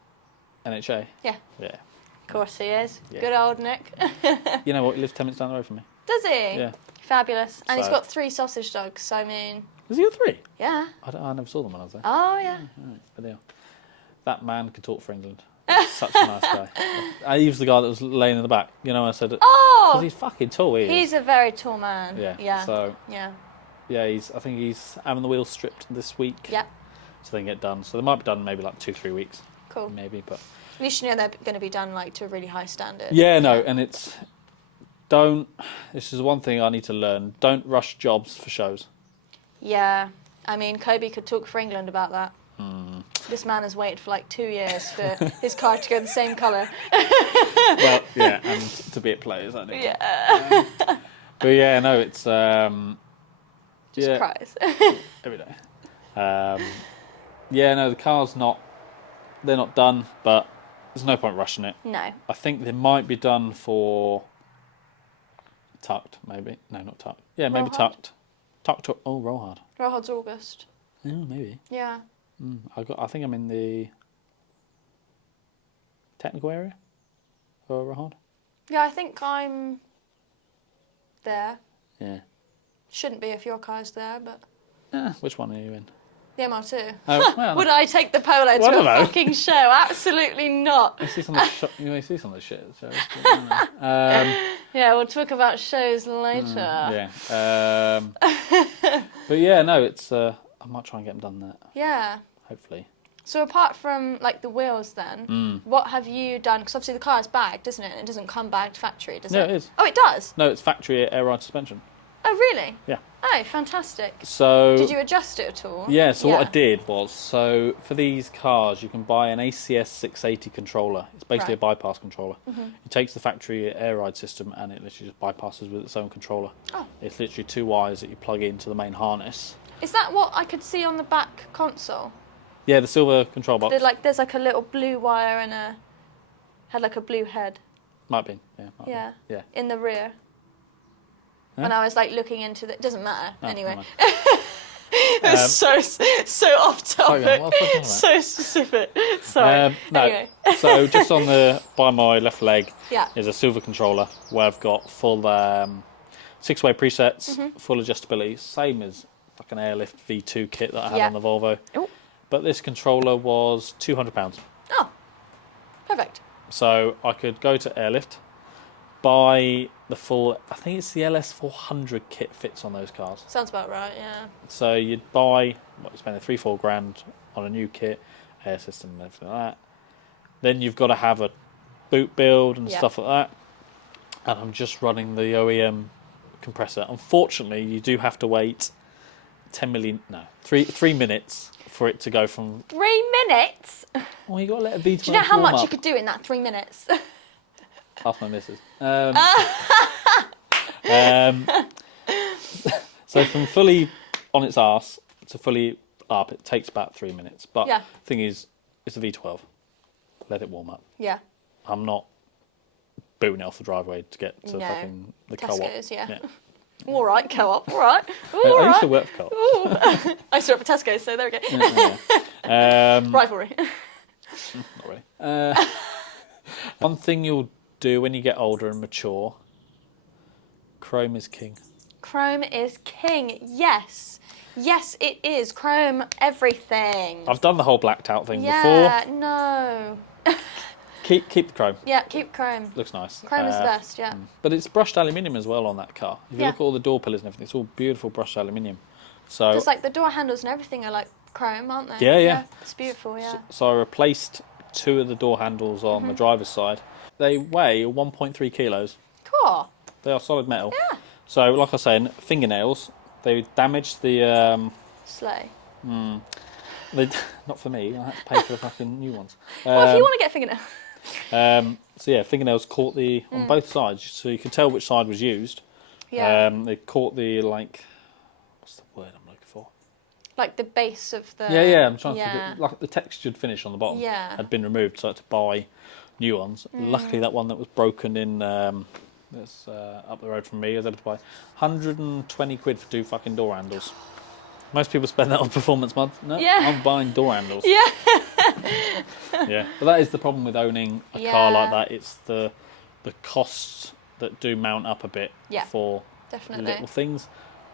NHA? Yeah. Yeah. Of course he is. Yeah. Good old Nick. You know what? He lives 10 minutes down the road from me. Does he? Yeah. Fabulous. And he's So- got 3 sausage dogs, so I mean, Is he got 3? yeah. I never saw them when I was there. Oh, yeah. Right, but they are. That man could talk for England. Such a nice guy. He was the guy that was laying in the back. You know, I said, because Oh! he's fucking tall. He is. He's a very tall man. Yeah. Yeah. So Yeah. yeah, I think he's having the wheels stripped this week. Yep. So they can get done. So they might be done maybe like 2-3 weeks. Cool. Maybe, but At least you know they're going to be done like to a really high standard. yeah, no, and it's this is one thing I need to learn. Don't rush jobs for shows. Yeah. I mean, Kobe could talk for England about that. Hmm. This man has waited for like 2 years for his car to go the same colour. Well, yeah, and to be at players, I think. Yeah. But yeah, no, it's Just yeah, cries. every day. Yeah, no, the car's they're not done, but there's no point rushing it. No. I think they might be done for tucked, maybe. No, not tucked. Yeah, maybe Roll hard. tucked. Tucked. Oh, roll hard. Rollhard's August. Yeah, maybe. Yeah. I think I'm in the technical area for roll hard. Yeah, I think I'm there. Yeah. Shouldn't be if your car's there, but Which one are you in? the MR2. Oh, well, Would I take the Polo to Well, I a don't know. fucking show? Absolutely not. you see some of the you see some of the shit. So, Yeah, we'll talk about shows later. yeah. But yeah, no, it's. I might try and get them done that. Yeah. Hopefully. So apart from like the wheels, then, what have you done? Because obviously the car is bagged, isn't it? And it doesn't come bagged factory, does it? No, it is. Oh, it does. No, it's factory air ride suspension. Oh, really? Yeah. Oh, fantastic. So. Did you adjust it at all? Yeah, so what I did was, so for these cars, you can buy an ACS 680 controller. It's basically a bypass controller. It takes the factory air ride system and it literally just bypasses with its own controller. Oh. It's literally 2 wires that you plug into the main harness. Is that what I could see on the back console? Yeah, the silver control box. There's like a little blue wire and had like a blue head. Might be, yeah. Might Yeah. Be. Yeah. In the rear. Huh? When I was like looking into it doesn't matter Oh, anyway. never mind. It's so off Sorry, topic, what was I talking about? so specific. Sorry. No, Anyway. so just by my left leg Yeah. is a silver controller where I've got full 6-way presets, Mm-hmm. full adjustability, same as like an Airlift V2 kit that I had Yeah. on the Volvo. Oh. But this controller was £200. Oh. Perfect. So I could go to Airlift, buy the full, I think it's the LS400 kit fits on those cars. Sounds about right. Yeah. So you'd buy, you spend $3-4 grand on a new kit, air system and everything like that. Then you've got to have a boot build and Yeah. stuff like that. And I'm just running the OEM compressor. Unfortunately, you do have to wait 3 minutes for it to go from. 3 minutes. Well, you got to let a V12 Do you know how warm much you up. could do in that 3 minutes? Ask my missus. So from fully on its arse to fully up, it takes about 3 minutes. But Yeah. the thing is, it's a V12. Let it warm up. Yeah. I'm not booting it off the driveway to get to No. fucking the Tesco's, co-op. yeah. All right, co-op. All right. I All used right. to work for co-op. Ooh. I used to work for Tesco's, so there we go. Rivalry. Not really. One thing you'll do when you get older and mature, chrome is king. Chrome is king. Yes. Yes, it is. Chrome everything. I've done the whole blacked out thing Yeah, before. no. Keep the chrome. Yeah, keep chrome. Looks nice. Chrome is the best, yeah. But it's brushed aluminium as well on that car. If you Yeah. look at all the door pillars and everything, it's all beautiful brushed aluminium. So Just like the door handles and everything are like chrome, aren't they? Yeah. It's beautiful, yeah. So I replaced 2 of the door handles on the driver's side. They weigh 1.3 kilos. Cool. They are solid metal. Yeah. So, like I was saying, fingernails. They damaged the. Slay. They, not for me. I had to pay for the fucking new ones. Well, if you want to get fingernails. So yeah, fingernails caught on both sides, so you could tell which side was used. Yeah. They caught the what's the word I'm looking for? Like the base of the... Yeah. I'm trying to think. Like the textured finish on the bottom had been removed, so I had to buy new ones. Luckily, that one that was broken in that's up the road from me, I was able to buy 120 quid for 2 fucking door handles. Most people spend that on performance mods. No, I'm buying door handles. Yeah. Yeah, but that is the problem with owning a car like that. It's the costs that do mount up a bit for definitely little things.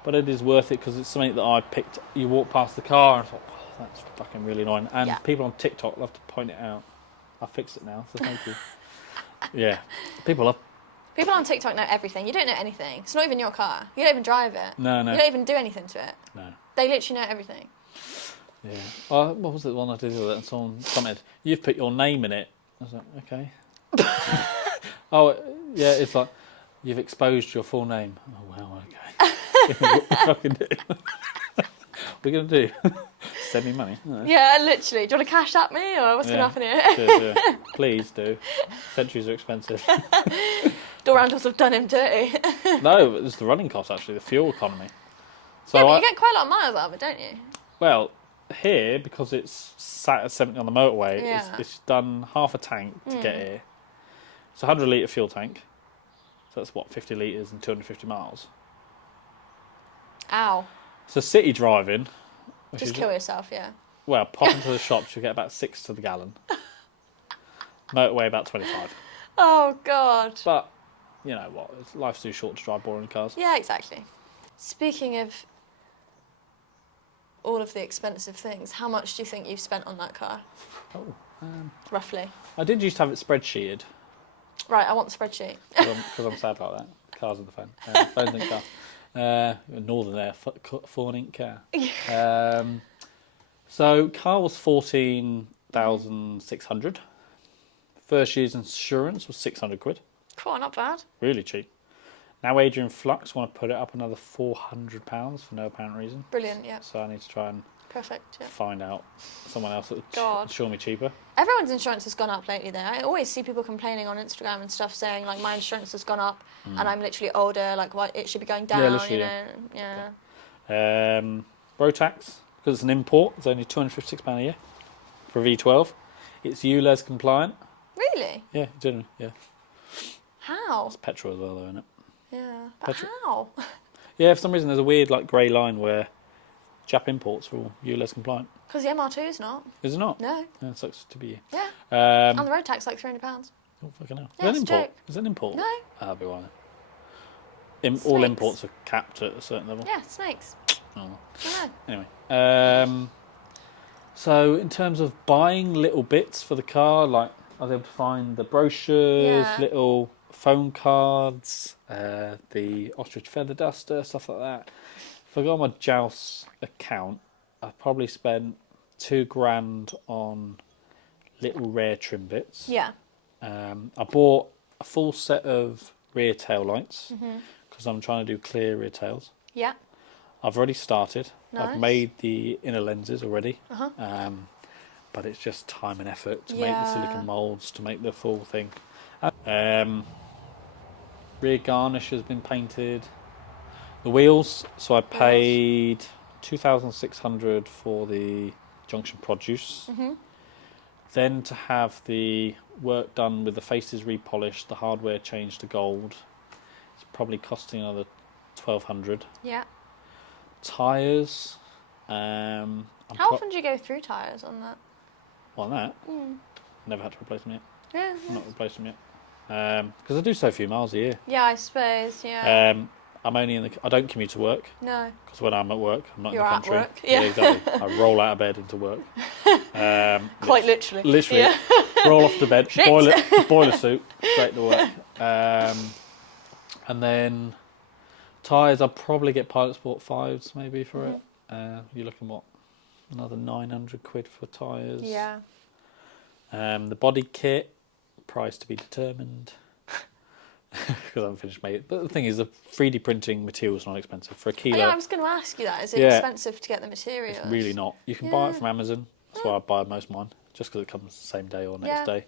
But it is worth it because it's something that I picked. You walk past the car and thought, oh, that's fucking really annoying. And people on TikTok love to point it out. I fixed it now, so thank you. Yeah, people on TikTok know everything. You don't know anything. It's not even your car. You don't even drive it. No. You don't even do anything to it. No. They literally know everything. Yeah. What was the one I did with it? And someone commented, "You've put your name in it." I was like, "Okay." Oh, yeah. It's like you've exposed your full name. Oh wow. Okay. What we fucking do? What are we gonna do? Send me money. No. Yeah, literally. Do you want to cash at me or what's going to happen here? Please do. Centuries are expensive. Door handles have done him dirty. No, it's the running costs actually, the fuel economy. So yeah, but you get quite a lot of miles out of it, don't you? Well, here, because it's sat at 70 on the motorway, it's done half a tank to get here. It's a 100 litre fuel tank. So that's what, 50 litres and 250 miles. Ow. So city driving... Just kill yourself, yeah. Well, pop into the shops, you get about 6 to the gallon. Motorway about 25. Oh, God. But, you know what, life's too short to drive boring cars. Yeah, exactly. Speaking of all of the expensive things, how much do you think you've spent on that car? Oh, roughly. I did used to have it spreadsheeted. Right, I want the spreadsheet. Because I'm sad about that. Cars in the phone. Phone's in the car. Northern Air, Fawn car. So car was 14,600. First year's insurance was 600 quid. Cool, not bad. Really cheap. Now Adrian Flux want to put it up another £400 for no apparent reason. Brilliant, yeah. So I need to try and find out someone else that would show me cheaper. Everyone's insurance has gone up lately though. I always see people complaining on Instagram and stuff saying like my insurance has gone up and I'm literally older, like what it should be going down, Road tax, because it's an import, it's only £256 a year for a V12. It's ULEZ compliant. Really? Yeah, generally, yeah. How? It's petrol as well though, isn't it? Yeah, but how? Yeah, for some reason there's a weird like grey line where Jap imports are all ULEZ compliant. Because the MR2's not. Is it not? No. Yeah, it sucks to be you. Yeah. And the road tax like £300. Oh, fucking hell. Yeah, Is that an import? joke. Is that an import? No. That'll be why. All imports are capped at a certain level. Yeah, snakes. Oh. I know. Anyway, so in terms of buying little bits for the car, like I was able to find the brochures, little phone cards, the ostrich feather duster, stuff like that. If I go on my Joust account, I probably spent £2,000 on little rare trim bits. Yeah. I bought a full set of rear tail lights because I'm trying to do clear rear tails. Yeah. I've already started. Nice. I've made the inner lenses already. But it's just time and effort to make the silicone moulds, to make the full thing. Rear garnish has been painted. The wheels, so I paid 2,600 for the junction produce. Then to have the work done with the faces repolished, the hardware changed to gold, it's probably costing another 1,200. Yeah. Tyres. How often do you go through tyres on that? On that? Never had to replace them yet. Yeah. Not replaced them yet. Because I do so few miles a year. Yeah, I suppose. Yeah. I'm only I don't commute to work. No. Because when I'm at work, I'm not You're in the country. at work. Yeah. Exactly. I roll out of bed into work. Quite literally. Literally. Yeah. Roll off to bed, boiler suit, straight to work. And then tyres, I'll probably get Pilot Sport 5s maybe for it. you're looking what, another 900 quid for tyres. Yeah. The body kit, price to be determined. Because I haven't finished making it. But the thing is, the 3D printing material is not expensive. For a kilo, Yeah, I was going to ask you that. Is it Yeah. expensive to get the materials? it's really not. You can buy Yeah. it from Amazon. That's why I buy most of mine, just because it comes the same day or next Yeah. day.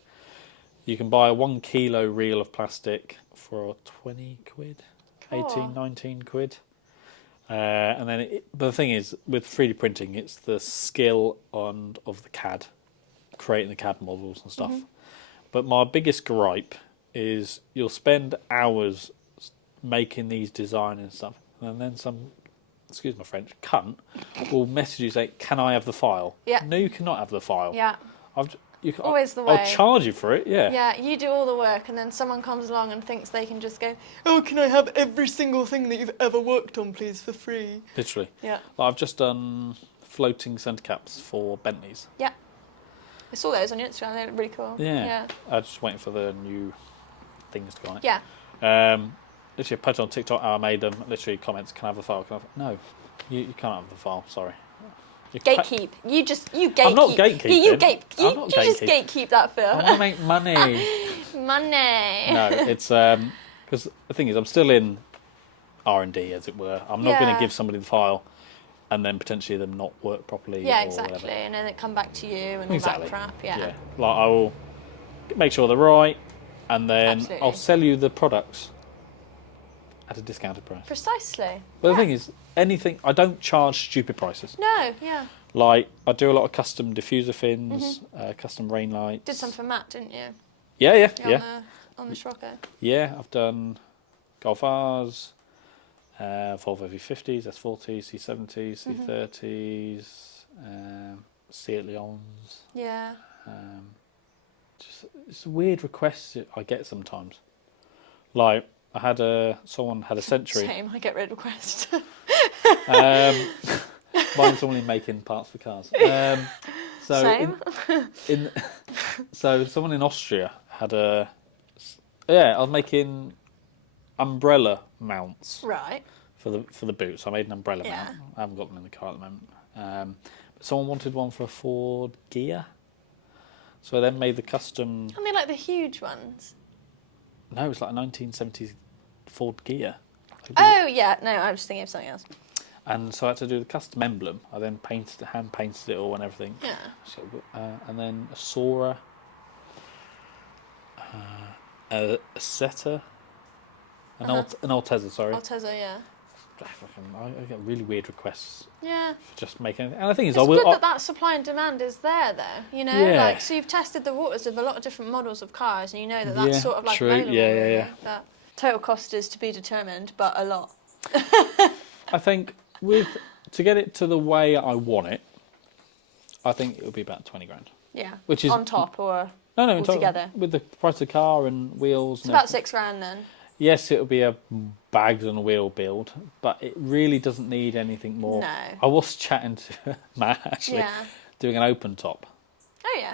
You can buy a 1 kilo reel of plastic for 20 quid, Cool. 18, 19 quid. And then, but the thing is, with 3D printing, it's the skill of the CAD, creating the CAD models and stuff. But my biggest gripe is you'll spend hours making these designs and stuff, and then some, excuse my French, cunt will message you say, "Can I have the file?" Yeah. No, you cannot have the file. Yeah. Always the I'll way. charge you for it. Yeah. Yeah, you do all the work, and then someone comes along and thinks they can just go, "Oh, can I have every single thing that you've ever worked on, please, for free?" Literally. Yeah. Like, I've just done floating centre caps for Bentleys. Yeah. I saw those on your Instagram. They look really cool. Yeah. Yeah. I'm just waiting for the new things to go on it. Yeah. Literally, I put it on TikTok how I made them. Literally, comments, "Can I have the file?" No, you can't have the file. Sorry. Gatekeep. You gatekeep. I'm not gatekeeping. You I'm not just gatekeeping. gatekeep that, Phil. I want to make money. Money. No, it's because the thing is, I'm still in R&D, as it were. I'm not going Yeah. to give somebody the file and then potentially them not work properly. Yeah, or exactly. whatever. And then it come back to you and Exactly. all that crap. Yeah. Like, I will make sure they're right, and then Absolutely. I'll sell you the products at a discounted price. Precisely. But Yeah. the thing is, anything, I don't charge stupid prices. No, yeah. Like, I do a lot of custom diffuser fins, custom rain lights. Did some for Matt, didn't you? Yeah. On the Scirocco. Yeah, I've done Golf R's, Volvo V50s, S40s, C70s, C30s, Seat Leons. Yeah. Just it's weird requests I get sometimes. Like, I had someone had a Century. Same, I get rid of requests. Buying someone making parts for cars. So Same. So someone in Austria had I was making umbrella mounts Right. for the boot. So I made an umbrella Yeah. mount. I haven't got them in the car at the moment. But someone wanted one for a Ford Gear. So I then made the custom. And they like the huge ones. No, it's like a 1970s Ford Gear. Oh, yeah. No, I was thinking of something else. And so I had to do the custom emblem. I then hand painted it all and everything. Yeah. So, and then a Sora, a Setter, an Altezza, sorry. Altezza, yeah. I get really weird requests Yeah. for just making anything. And the thing is, It's I will. good that supply and demand is there, though. You know, Yeah. like, so you've tested the waters of a lot of different models of cars, and you know that that's Yeah, sort of like true. available. Yeah, really. yeah. That total cost is to be determined, but a lot. I think to get it to the way I want it, I think it would be about 20 grand. Yeah. Which is on top or No, in total, altogether. with the price of the car and wheels. It's and about everything. 6 grand then. Yes, it'll be a bags on a wheel build, but it really doesn't need anything more. No. I was chatting to Matt actually, Yeah. doing an open top Oh yeah.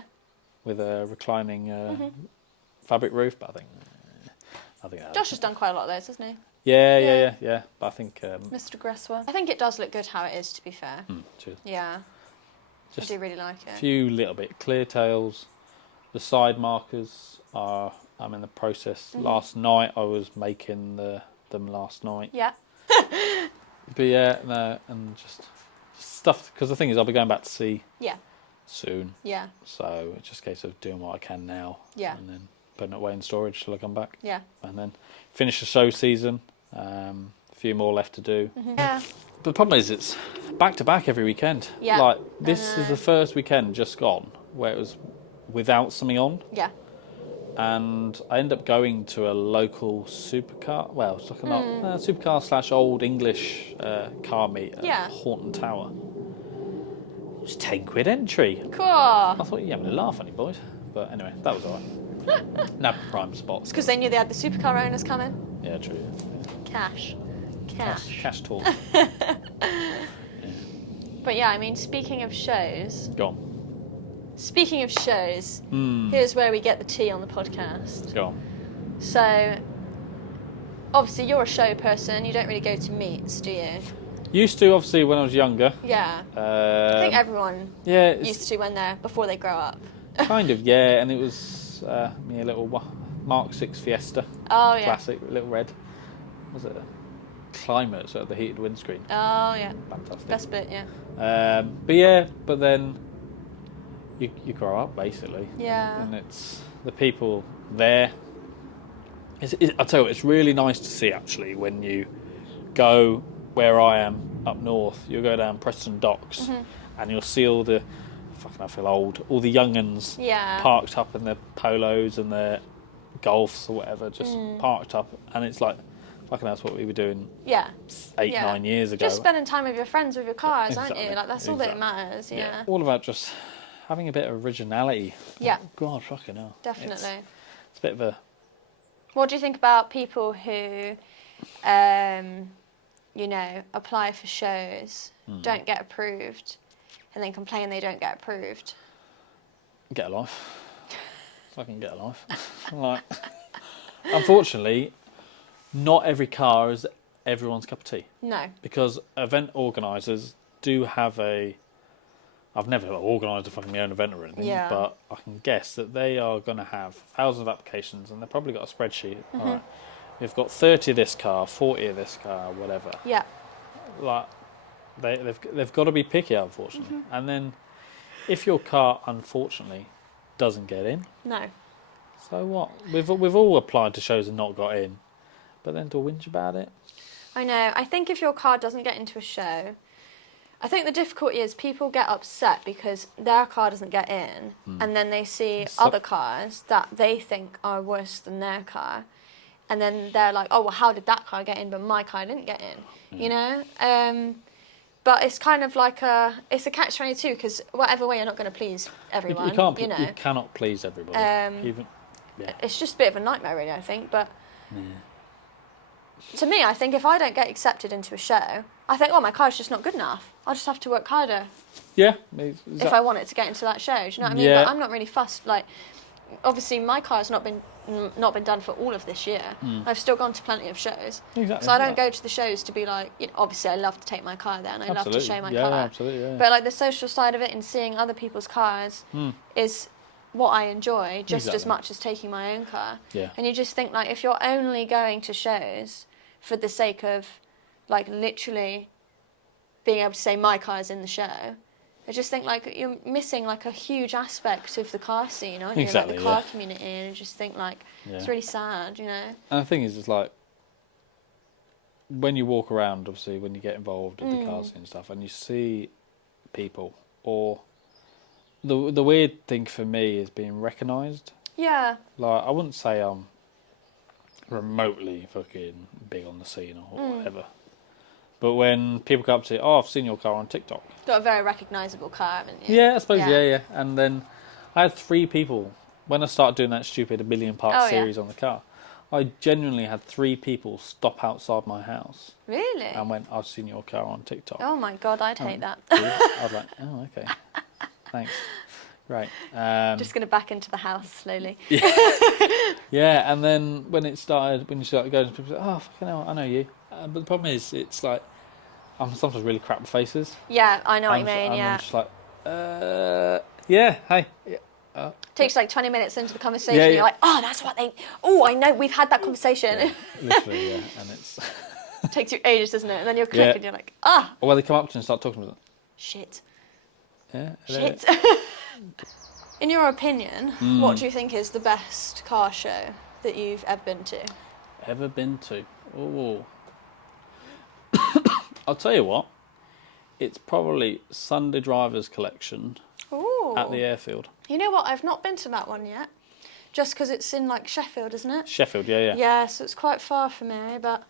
with a reclining fabric roof, but I think that Josh has done quite a lot of those, hasn't he? Yeah. But I think Mr. Gresswell. I think it does look good how it is, to be fair. cheers. Yeah. Just I do really like a it. few little bit clear tails. The side markers are. I'm in the process. Last night I was making them last night. Yeah. But yeah, no, and just stuff. Because the thing is, I'll be going back to sea Yeah. soon. Yeah. So it's just a case of doing what I can now. Yeah. And then putting it away in storage till I come back. Yeah. And then finish the show season. A few more left to do. Yeah. But the problem is it's back to back every weekend. Yeah. Like, this is the first weekend just gone where it was without something on. Yeah. And I end up going to a local supercar. Well, it's like a supercar / old English car meet at Yeah. Horton Tower. It was 10 quid entry. Cool. I thought, you're having a laugh, funny boys. But anyway, that was alright. Nab prime spots. Because they knew they had the supercar owners coming. Yeah, true. Cash. Cash talk. But yeah, I mean, speaking of shows, Go on. here's where we get the tea on the podcast. Go on. So, obviously, you're a show person. You don't really go to meets, do you? Used to, obviously, when I was younger. Yeah. I think everyone Yeah, used to before they grow up. kind of, yeah. And it was me a little Mark 6 Fiesta. Oh, yeah. Classic, little red. Was it a Climate, so the heated windscreen? Oh, yeah. Fantastic. Best bit, yeah. But then you grow up, basically. Yeah. And it's the people there. I'll tell you what, it's really nice to see, actually, when you go where I am up north. You'll go down Preston Docks and you'll see all the, fucking I feel old, all the young'uns parked up in their polos and their golfs or whatever, just parked up. And it's like, fucking that's what we were doing 9 years ago. Just spending time with your friends with your cars, aren't Exactly. you? Like, that's all that matters, yeah. All about just having a bit of originality. Yeah. God, fucking hell. Definitely. It's a bit of a... What do you think about people who, apply for shows, don't get approved, and then complain they don't get approved? Get a life. Fucking get a life. Like, unfortunately, not every car is everyone's cup of tea. No. Because event organisers do have a... I've never organised a fucking my own event or anything, but I can guess that they are going to have thousands of applications, and they've probably got a spreadsheet. All right, we've got 30 of this car, 40 of this car, whatever. Yeah. Like, they've got to be picky, unfortunately. And then, if your car, unfortunately, doesn't get in, No. so what? We've all applied to shows and not got in, but then to whinge about it. I know. I think if your car doesn't get into a show, I think the difficulty is people get upset because their car doesn't get in, and then they see other cars that they think are worse than their car, and then they're like, oh, well, how did that car get in, but my car didn't get in, you know? But it's kind of like it's a catch-22, because whatever way, you're not going to please everyone, You cannot please everybody. It's just a bit of a nightmare, really, I think, but... To me, I think if I don't get accepted into a show, I think, oh, my car's just not good enough. I'll just have to work harder. Yeah. If I wanted to get into that show, do you know what I mean? Yeah. But I'm not really fussed. Like, obviously, my car's not been done for all of this year. I've still gone to plenty of shows. Exactly. So I don't go to the shows to be like, obviously, I love to take my car there and I love to show my car. Yeah, absolutely, yeah. But like the social side of it and seeing other people's cars is what I enjoy just as much as taking my own car. Yeah. And you just think, like, if you're only going to shows for the sake of, like, literally being able to say my car's in the show, I just think, like, you're missing, like, a huge aspect of the car scene, aren't you? Exactly, like, the car community, and I just think, like, it's really sad, you know? And the thing is, it's like, when you walk around, obviously, when you get involved with the car scene and stuff, and you see people, or the weird thing for me is being recognised. Yeah. Like, I wouldn't say I'm remotely fucking big on the scene or whatever. But when people come up to you, oh, I've seen your car on TikTok. Got a very recognisable car, haven't you? Yeah, I suppose, yeah. And then I had 3 people, when I started doing that stupid 1 million part series on the car, I genuinely had 3 people stop outside my house. Really? And went, I've seen your car on TikTok. Oh my God, I'd hate that. I was like, oh, okay. Thanks. Right. Just going to back into the house slowly. Yeah, and then when you started going, people say, oh, fucking hell, I know you. But the problem is, it's like, I'm sometimes really crap with faces. Yeah, I know what you mean, I'm just like, yeah, hey. Yeah. Takes like 20 minutes into the conversation, you're like, oh, that's what I know, we've had that conversation. Yeah, literally, yeah, and it's... Takes you ages, doesn't it? And then you're quick and you're like, ah. Or when they come up to you and start talking to them. Shit. Yeah. Shit. In your opinion, what do you think is the best car show that you've ever been to? Ever been to? Oh. I'll tell you what. It's probably Sunday Drivers Collection at the airfield. You know what? I've not been to that one yet. Just because it's in, like, Sheffield, isn't it? Sheffield, yeah. Yeah, so it's quite far for me, but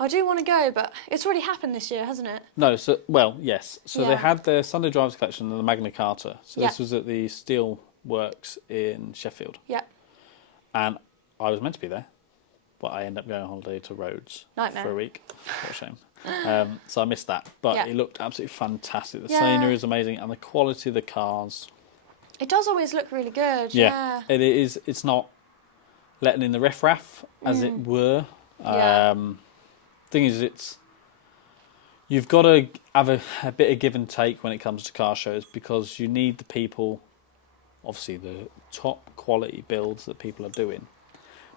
I do want to go, but it's already happened this year, hasn't it? No, yes. So they had their Sunday Drivers Collection and the Magna Carta. So this was at the Steel Works in Sheffield. Yeah. And I was meant to be there, but I ended up going on holiday to Rhodes for a week. What a shame. So I missed that. But it looked absolutely fantastic. The scenery is amazing, and the quality of the cars. It does always look really good. Yeah. It is. It's not letting in the riff-raff, as it were. Thing is, it's you've got to have a bit of give and take when it comes to car shows, because you need the people, obviously the top quality builds that people are doing,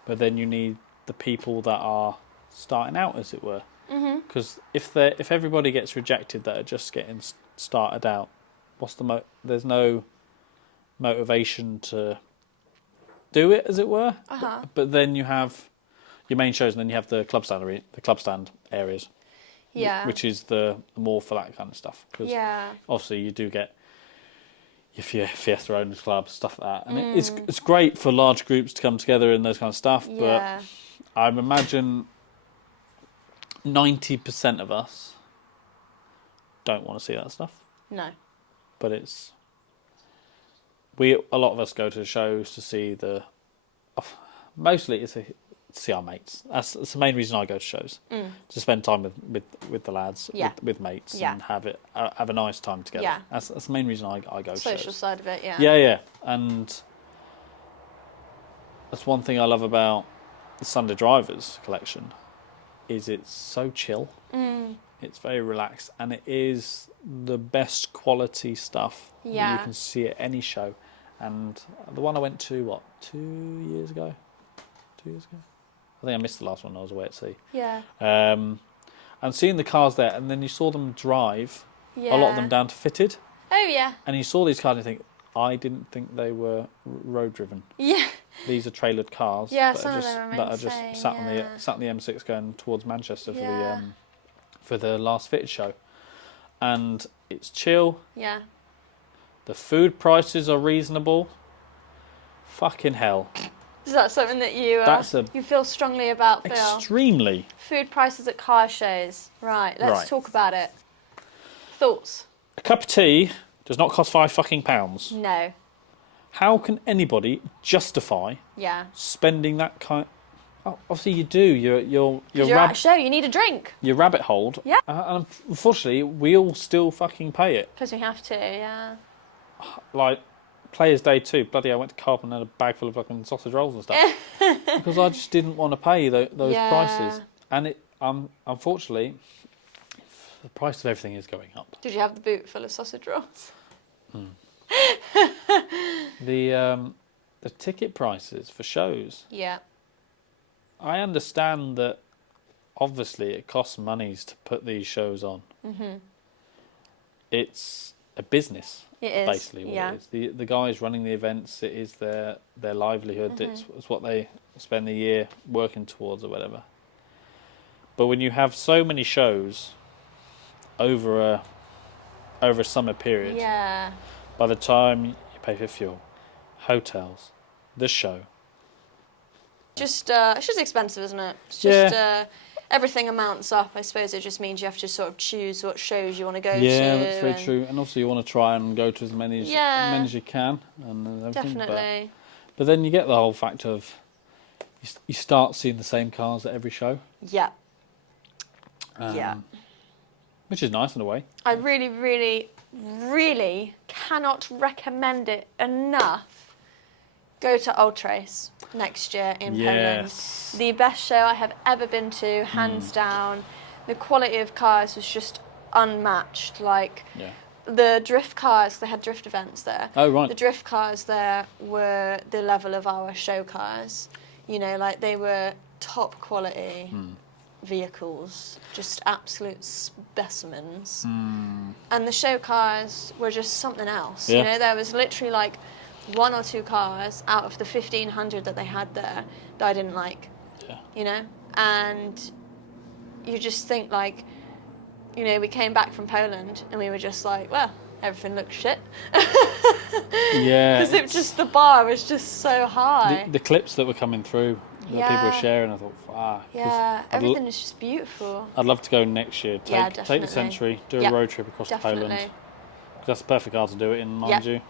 but then you need the people that are starting out, as it were. Because if everybody gets rejected that are just getting started out, there's no motivation to do it, as it were. But then you have your main shows, and then you have the club stand areas, Yeah. which is the more for that kind of stuff. Because obviously you do get your Fiesta Owners Club, stuff like that, and it's great for large groups to come together and those kind of stuff. Yeah. But I imagine 90% of us don't want to see that stuff. No. But a lot of us go to the shows to see mostly it's to see our mates. That's the main reason I go to shows, to spend time with the lads, with mates, and have a nice time together. Yeah. That's the main reason I go to shows. Social side of it, yeah. Yeah, and that's one thing I love about the Sunday Drivers collection, is it's so chill. It's very relaxed, and it is the best quality stuff that you can see at any show. And the one I went to, 2 years ago? 2 years ago? I think I missed the last one. I was away at sea. Yeah. And seeing the cars there, and then you saw them drive, a lot of them down to fitted. Oh, yeah. And you saw these cars and you think, I didn't think they were road driven. Yeah. These are trailered cars some of them are that are insane, just sat on the M6 going towards Manchester for the last fitted show. And it's chill. Yeah. The food prices are reasonable. Fucking hell. Is that something that you feel strongly about, Phil? Extremely. Food prices at car shows. Right, let's talk about it. Thoughts? A cup of tea does not cost £5 fucking. No. How can anybody justify spending that kind? Oh, obviously you do. You're at a show. You need a drink. Your rabbit hold. Yeah. And unfortunately, we all still fucking pay it. Because we have to. Yeah. Like Players Day 2, bloody I went to Carp and had a bag full of fucking sausage rolls and stuff because I just didn't want to pay those prices. And unfortunately, the price of everything is going up. Did you have the boot full of sausage rolls? The ticket prices for shows. Yeah. I understand that obviously it costs monies to put these shows on. It's a business. It is basically what it is. The guys running the events, it is their livelihood. It's what they spend the year working towards or whatever. But when you have so many shows over a summer period, by the time you pay for fuel, hotels, the show, it's just expensive, isn't it? It's just everything amounts up. I suppose it just means you have to sort of choose what shows you want to go to. Yeah, that's very true. And also you want to try and go to as many as you can. And everything. Definitely. But then you get the whole fact of you start seeing the same cars at every show. Yeah. Which is nice in a way. I really, really, really cannot recommend it enough. Go to Ultrace next year in Poland. The best show I have ever been to, hands down. The quality of cars was just unmatched. The drift cars, they had drift events there. Oh, right. The drift cars there were the level of our show cars. You know, like they were top quality vehicles, just absolute specimens. And the show cars were just something else. You know, there was literally like 1 or 2 cars out of the 1,500 that they had there that I didn't like. You know, and you just think like, you know, we came back from Poland and we were just like, well, everything looks shit. Because the bar was just so high. The clips that were coming through that people were sharing, I thought, everything is just beautiful. I'd love to go next year. Take the Century, do a road trip across to Poland. Because that's the perfect car to do it in, mind you.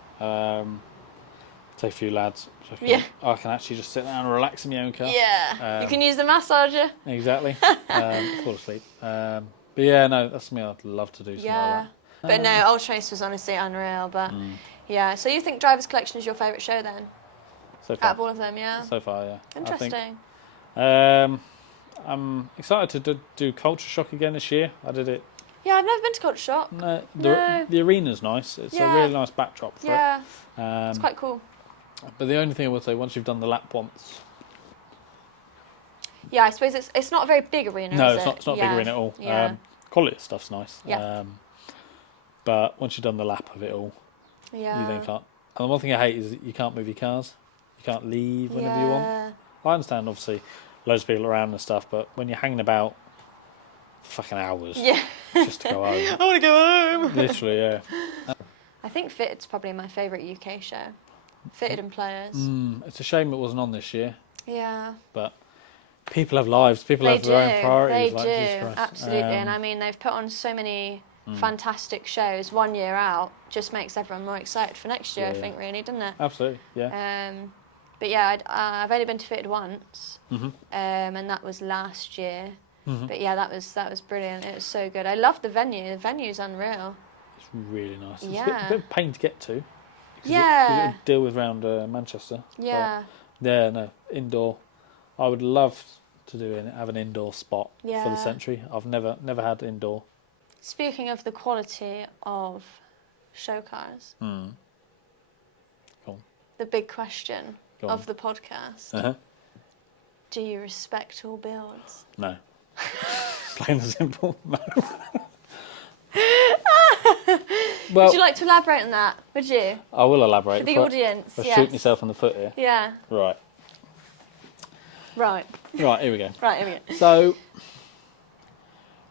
Take a few lads. So I can actually just sit down and relax in my own car. Yeah. You can use the massager. Exactly. Fall asleep. But yeah, no, that's something I'd love to do. Something like that. But no, Ultrace was honestly unreal. But yeah, so you think Driver's Collection is your favourite show then? So far. Out of all of them, yeah. So far, yeah. Interesting. I'm excited to do Culture Shock again this year. I did it Yeah, I've never been to Culture Shock. No, No. the arena's nice. It's a really nice backdrop for Yeah, it. it's quite cool. But the only thing I would say, once you've done the lap once, Yeah, I suppose it's not a very big arena, no, is it's it? not. It's not a big arena at all. Yeah. Quality of stuff's nice. Yeah. But once you've done the lap of it all, Yeah. you then can't. And the one thing I hate is that you can't move your cars. You can't leave whenever you want. I understand, obviously, loads of people around and stuff, but when you're hanging about for fucking hours, just to go home. I want to go home. Literally, yeah. I think Fitted's probably my favourite UK show. Fitted and Players. It's a shame it wasn't on this year, Yeah. but people have lives. People have their own priorities. They like, do, Jesus Christ. absolutely. And I mean, they've put on so many fantastic shows. 1 year out just makes everyone more excited for next year, I think, really, doesn't it? Absolutely, yeah. But yeah, I've only been to Fitted once, and that was last year. But yeah, that was brilliant. It was so good. I loved the venue. The venue's unreal. It's really nice. It's Yeah. a bit of pain to get to. Yeah. It deal with around Manchester. Yeah. But yeah, no, indoor. I would love to have an indoor spot for the Yeah. Century. I've never had indoor. Speaking of the quality of show cars, Go on. the big question Go of on. the podcast: Uh-huh. do you respect all builds? No. Plain and simple. No. Well, Would you like to elaborate on that? Would you? I will elaborate. For the before- audience, I yes. shoot myself in the foot here. Yeah. Right. Right. Right, here we go. Right, here we go. So,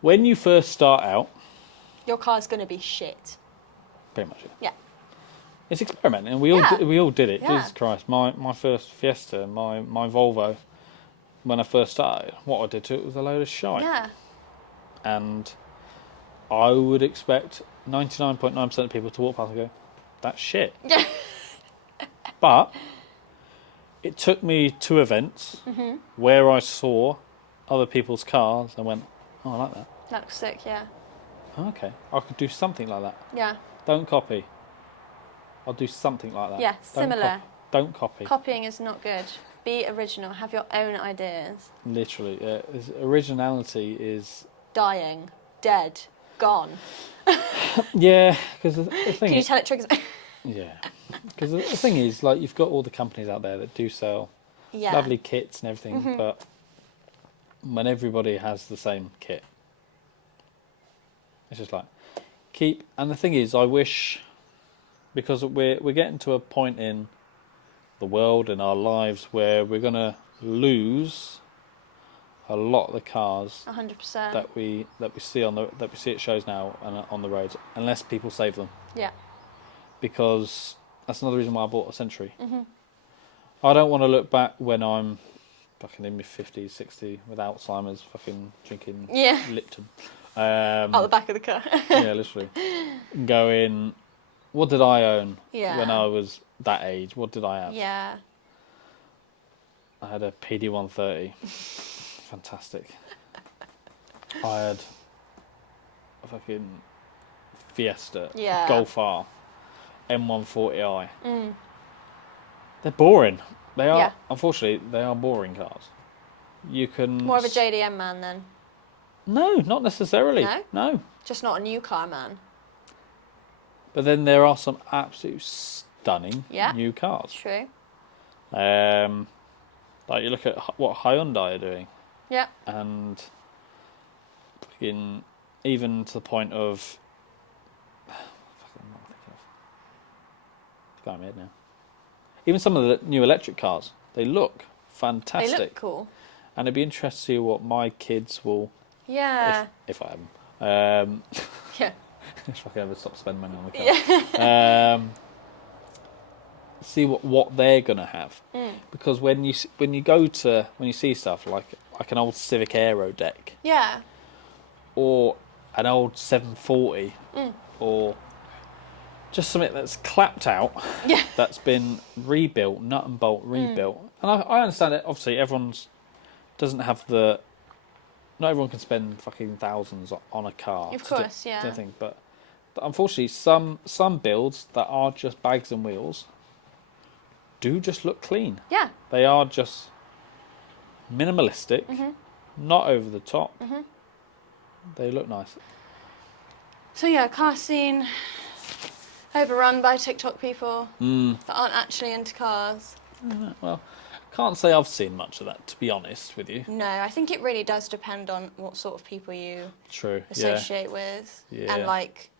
when you first start out, Your car's going to be shit. pretty much it. Yeah. It's experimenting, and we all did it. Yeah. Jesus Christ, my first Fiesta, my Volvo, when I first started, what I did to it was a load of shite. Yeah. And I would expect 99.9% of people to walk past and go, "That's shit." Yeah. But it took me to events where I saw other people's cars and went, "Oh, I like that. That looks sick, yeah. Oh, okay, I could do something like that. Yeah. Don't copy. I'll do something like that. Yeah, Don't similar. don't copy. Copying is not good. Be original. Have your own ideas. Literally, originality is... Dying. Dead. Gone. Yeah, because the thing Can you is... tell it triggers? Yeah. Because the thing is, like, you've got all the companies out there that do sell Yeah. lovely kits and everything, but when everybody has the same kit, it's just like, and the thing is, I wish, because we're getting to a point in the world, in our lives, where we're going to lose a lot of the cars 100%. that we see at shows now and on the roads, unless people save them. Yeah. Because that's another reason why I bought a Century. I don't want to look back when I'm fucking in my 50s, 60 with Alzheimer's, fucking drinking Yeah. Lipton. Out the back of the car. Yeah, literally. Going, what did I own Yeah. when I was that age? What did I have? Yeah. I had a PD130. Fantastic. I had a fucking Fiesta. Yeah. Golf R. M140i. They're boring. They are, Yeah. unfortunately, they are boring cars. You can... More of a JDM man then. No, not necessarily. No? Just not a new car man. But then there are some absolute stunning Yeah. new cars. True. Like you look at what Hyundai are doing, Yeah. and even to the point of... Fucking what am I thinking of? It's going in my head now. Even some of the new electric cars, they look fantastic. They look cool. And it'd be interesting to see what my kids will... Yeah. If I have them. Yeah. If I can ever stop spending money on the car. Yeah. See what they're gonna have, because when you see stuff like an old Civic Aero deck, Yeah. or an old 740, or just something that's clapped out, Yeah. that's been rebuilt, nut and bolt rebuilt, and I understand it. Obviously, doesn't have the. Not everyone can spend fucking thousands on a car. Of course, yeah. Thing, but unfortunately, some builds that are just bags and wheels do just look clean. Yeah. They are just minimalistic, not over the top. They look nice. So yeah, car scene overrun by TikTok people Mm. that aren't actually into cars. Well, can't say I've seen much of that, to be honest with you. No, I think it really does depend on what sort of people you True. associate with. Yeah. And like,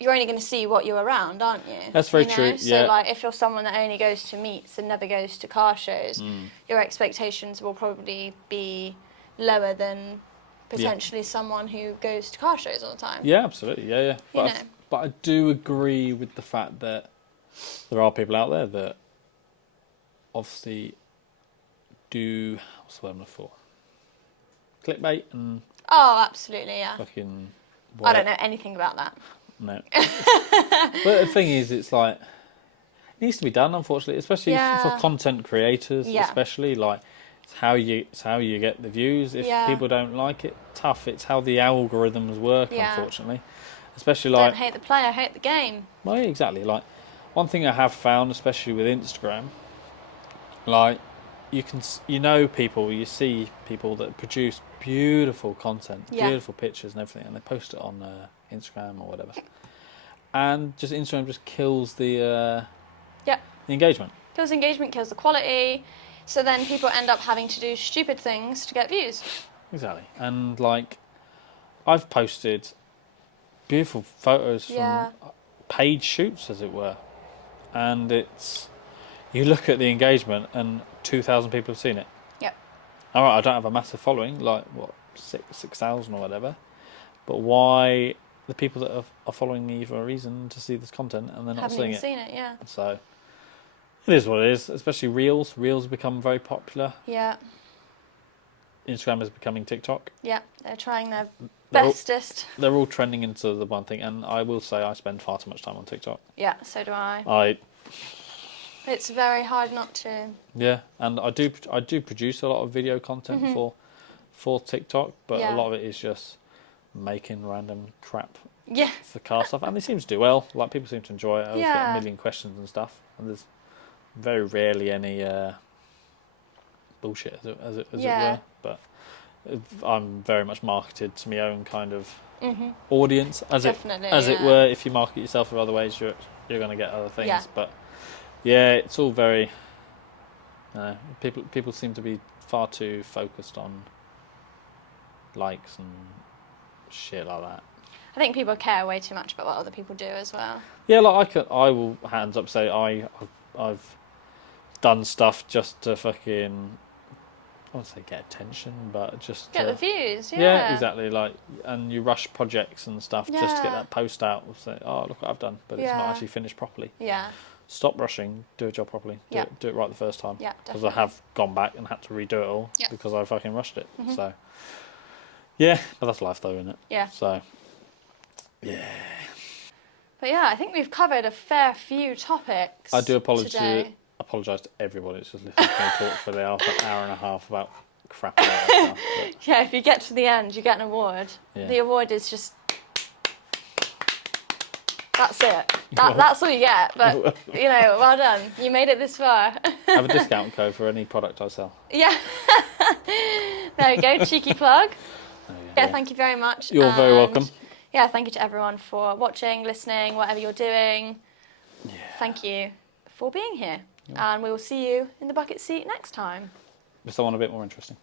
you're only going to see what you're around, aren't you? That's very You know? true, So yeah. like, if you're someone that only goes to meets and never goes to car shows, your expectations will probably be lower than potentially someone who goes to car shows all the time. Yeah, absolutely. Yeah, yeah. You know. But I do agree with the fact that there are people out there that obviously do, what's the word I'm looking for? Clickbait and Oh, absolutely, yeah. fucking. I don't know anything about that. No. But the thing is, it's like, it needs to be done, unfortunately, especially for content creators, especially. Like, it's how you get the views. If people don't like it, tough. It's how the algorithms work, unfortunately. Especially like. Don't hate the player, hate the game. Well, yeah, exactly. Like, one thing I have found, especially with Instagram, like, you see people that produce beautiful content, beautiful pictures and everything, and they post it on Instagram or whatever. And just Instagram just kills the engagement. Kills engagement, kills the quality. So then people end up having to do stupid things to get views. Exactly. And like, I've posted beautiful photos from paid shoots, as it were, and you look at the engagement and 2,000 people have seen it. Yep. All right, I don't have a massive following, like what 6,000 or whatever, but why the people that are following me for a reason to see this content and they're not Haven't seeing even seen it, yeah. So it is what it is. Especially reels. Reels have become very popular. Yeah. Instagram is becoming TikTok. Yeah, they're trying their bestest. They're all trending into the one thing, and I will say I spend far too much time on TikTok. Yeah, so do I. It's very hard not to. Yeah, and I do produce a lot of video content for TikTok, but a lot of it is just making random crap for car stuff, and they seem to do well. Like, people seem to enjoy it. I always get a million questions and stuff, and there's very rarely any bullshit as it were. But I'm very much marketed to my own kind of audience, as it were. If you market yourself in other ways, you're going to get other things. Yeah. But yeah, it's all very. People seem to be far too focused on likes and shit like that. I think people care way too much about what other people do as well. Yeah, like I will hands up say I've done stuff just to fucking, I won't say get attention, but just get the views. Yeah, exactly. Like, and you rush projects and stuff just to get that post out. Say, oh, look what I've done, but it's not actually finished properly. Yeah. Stop rushing. Do a job properly. Do it right the first time. Yeah, because I have gone back and had to redo it all because I fucking rushed it. Mm-hmm. So yeah, but that's life, though, isn't it? Yeah. So yeah. But yeah, I think we've covered a fair few topics. I do apologise to everybody that's just listening to me talk for the hour and a half about crap like that stuff. But yeah, if you get to the end, you get an award. Yeah. The award is just. That's it. That's all you get. But, well done. You made it this far. Have a discount code for any product I sell. Yeah. There we go. Cheeky plug. Yeah, thank you very much. You're very welcome. Yeah, thank you to everyone for watching, listening, whatever you're doing. Yeah. Thank you for being here. Yeah. And we will see you in the bucket seat next time. With someone a bit more interesting.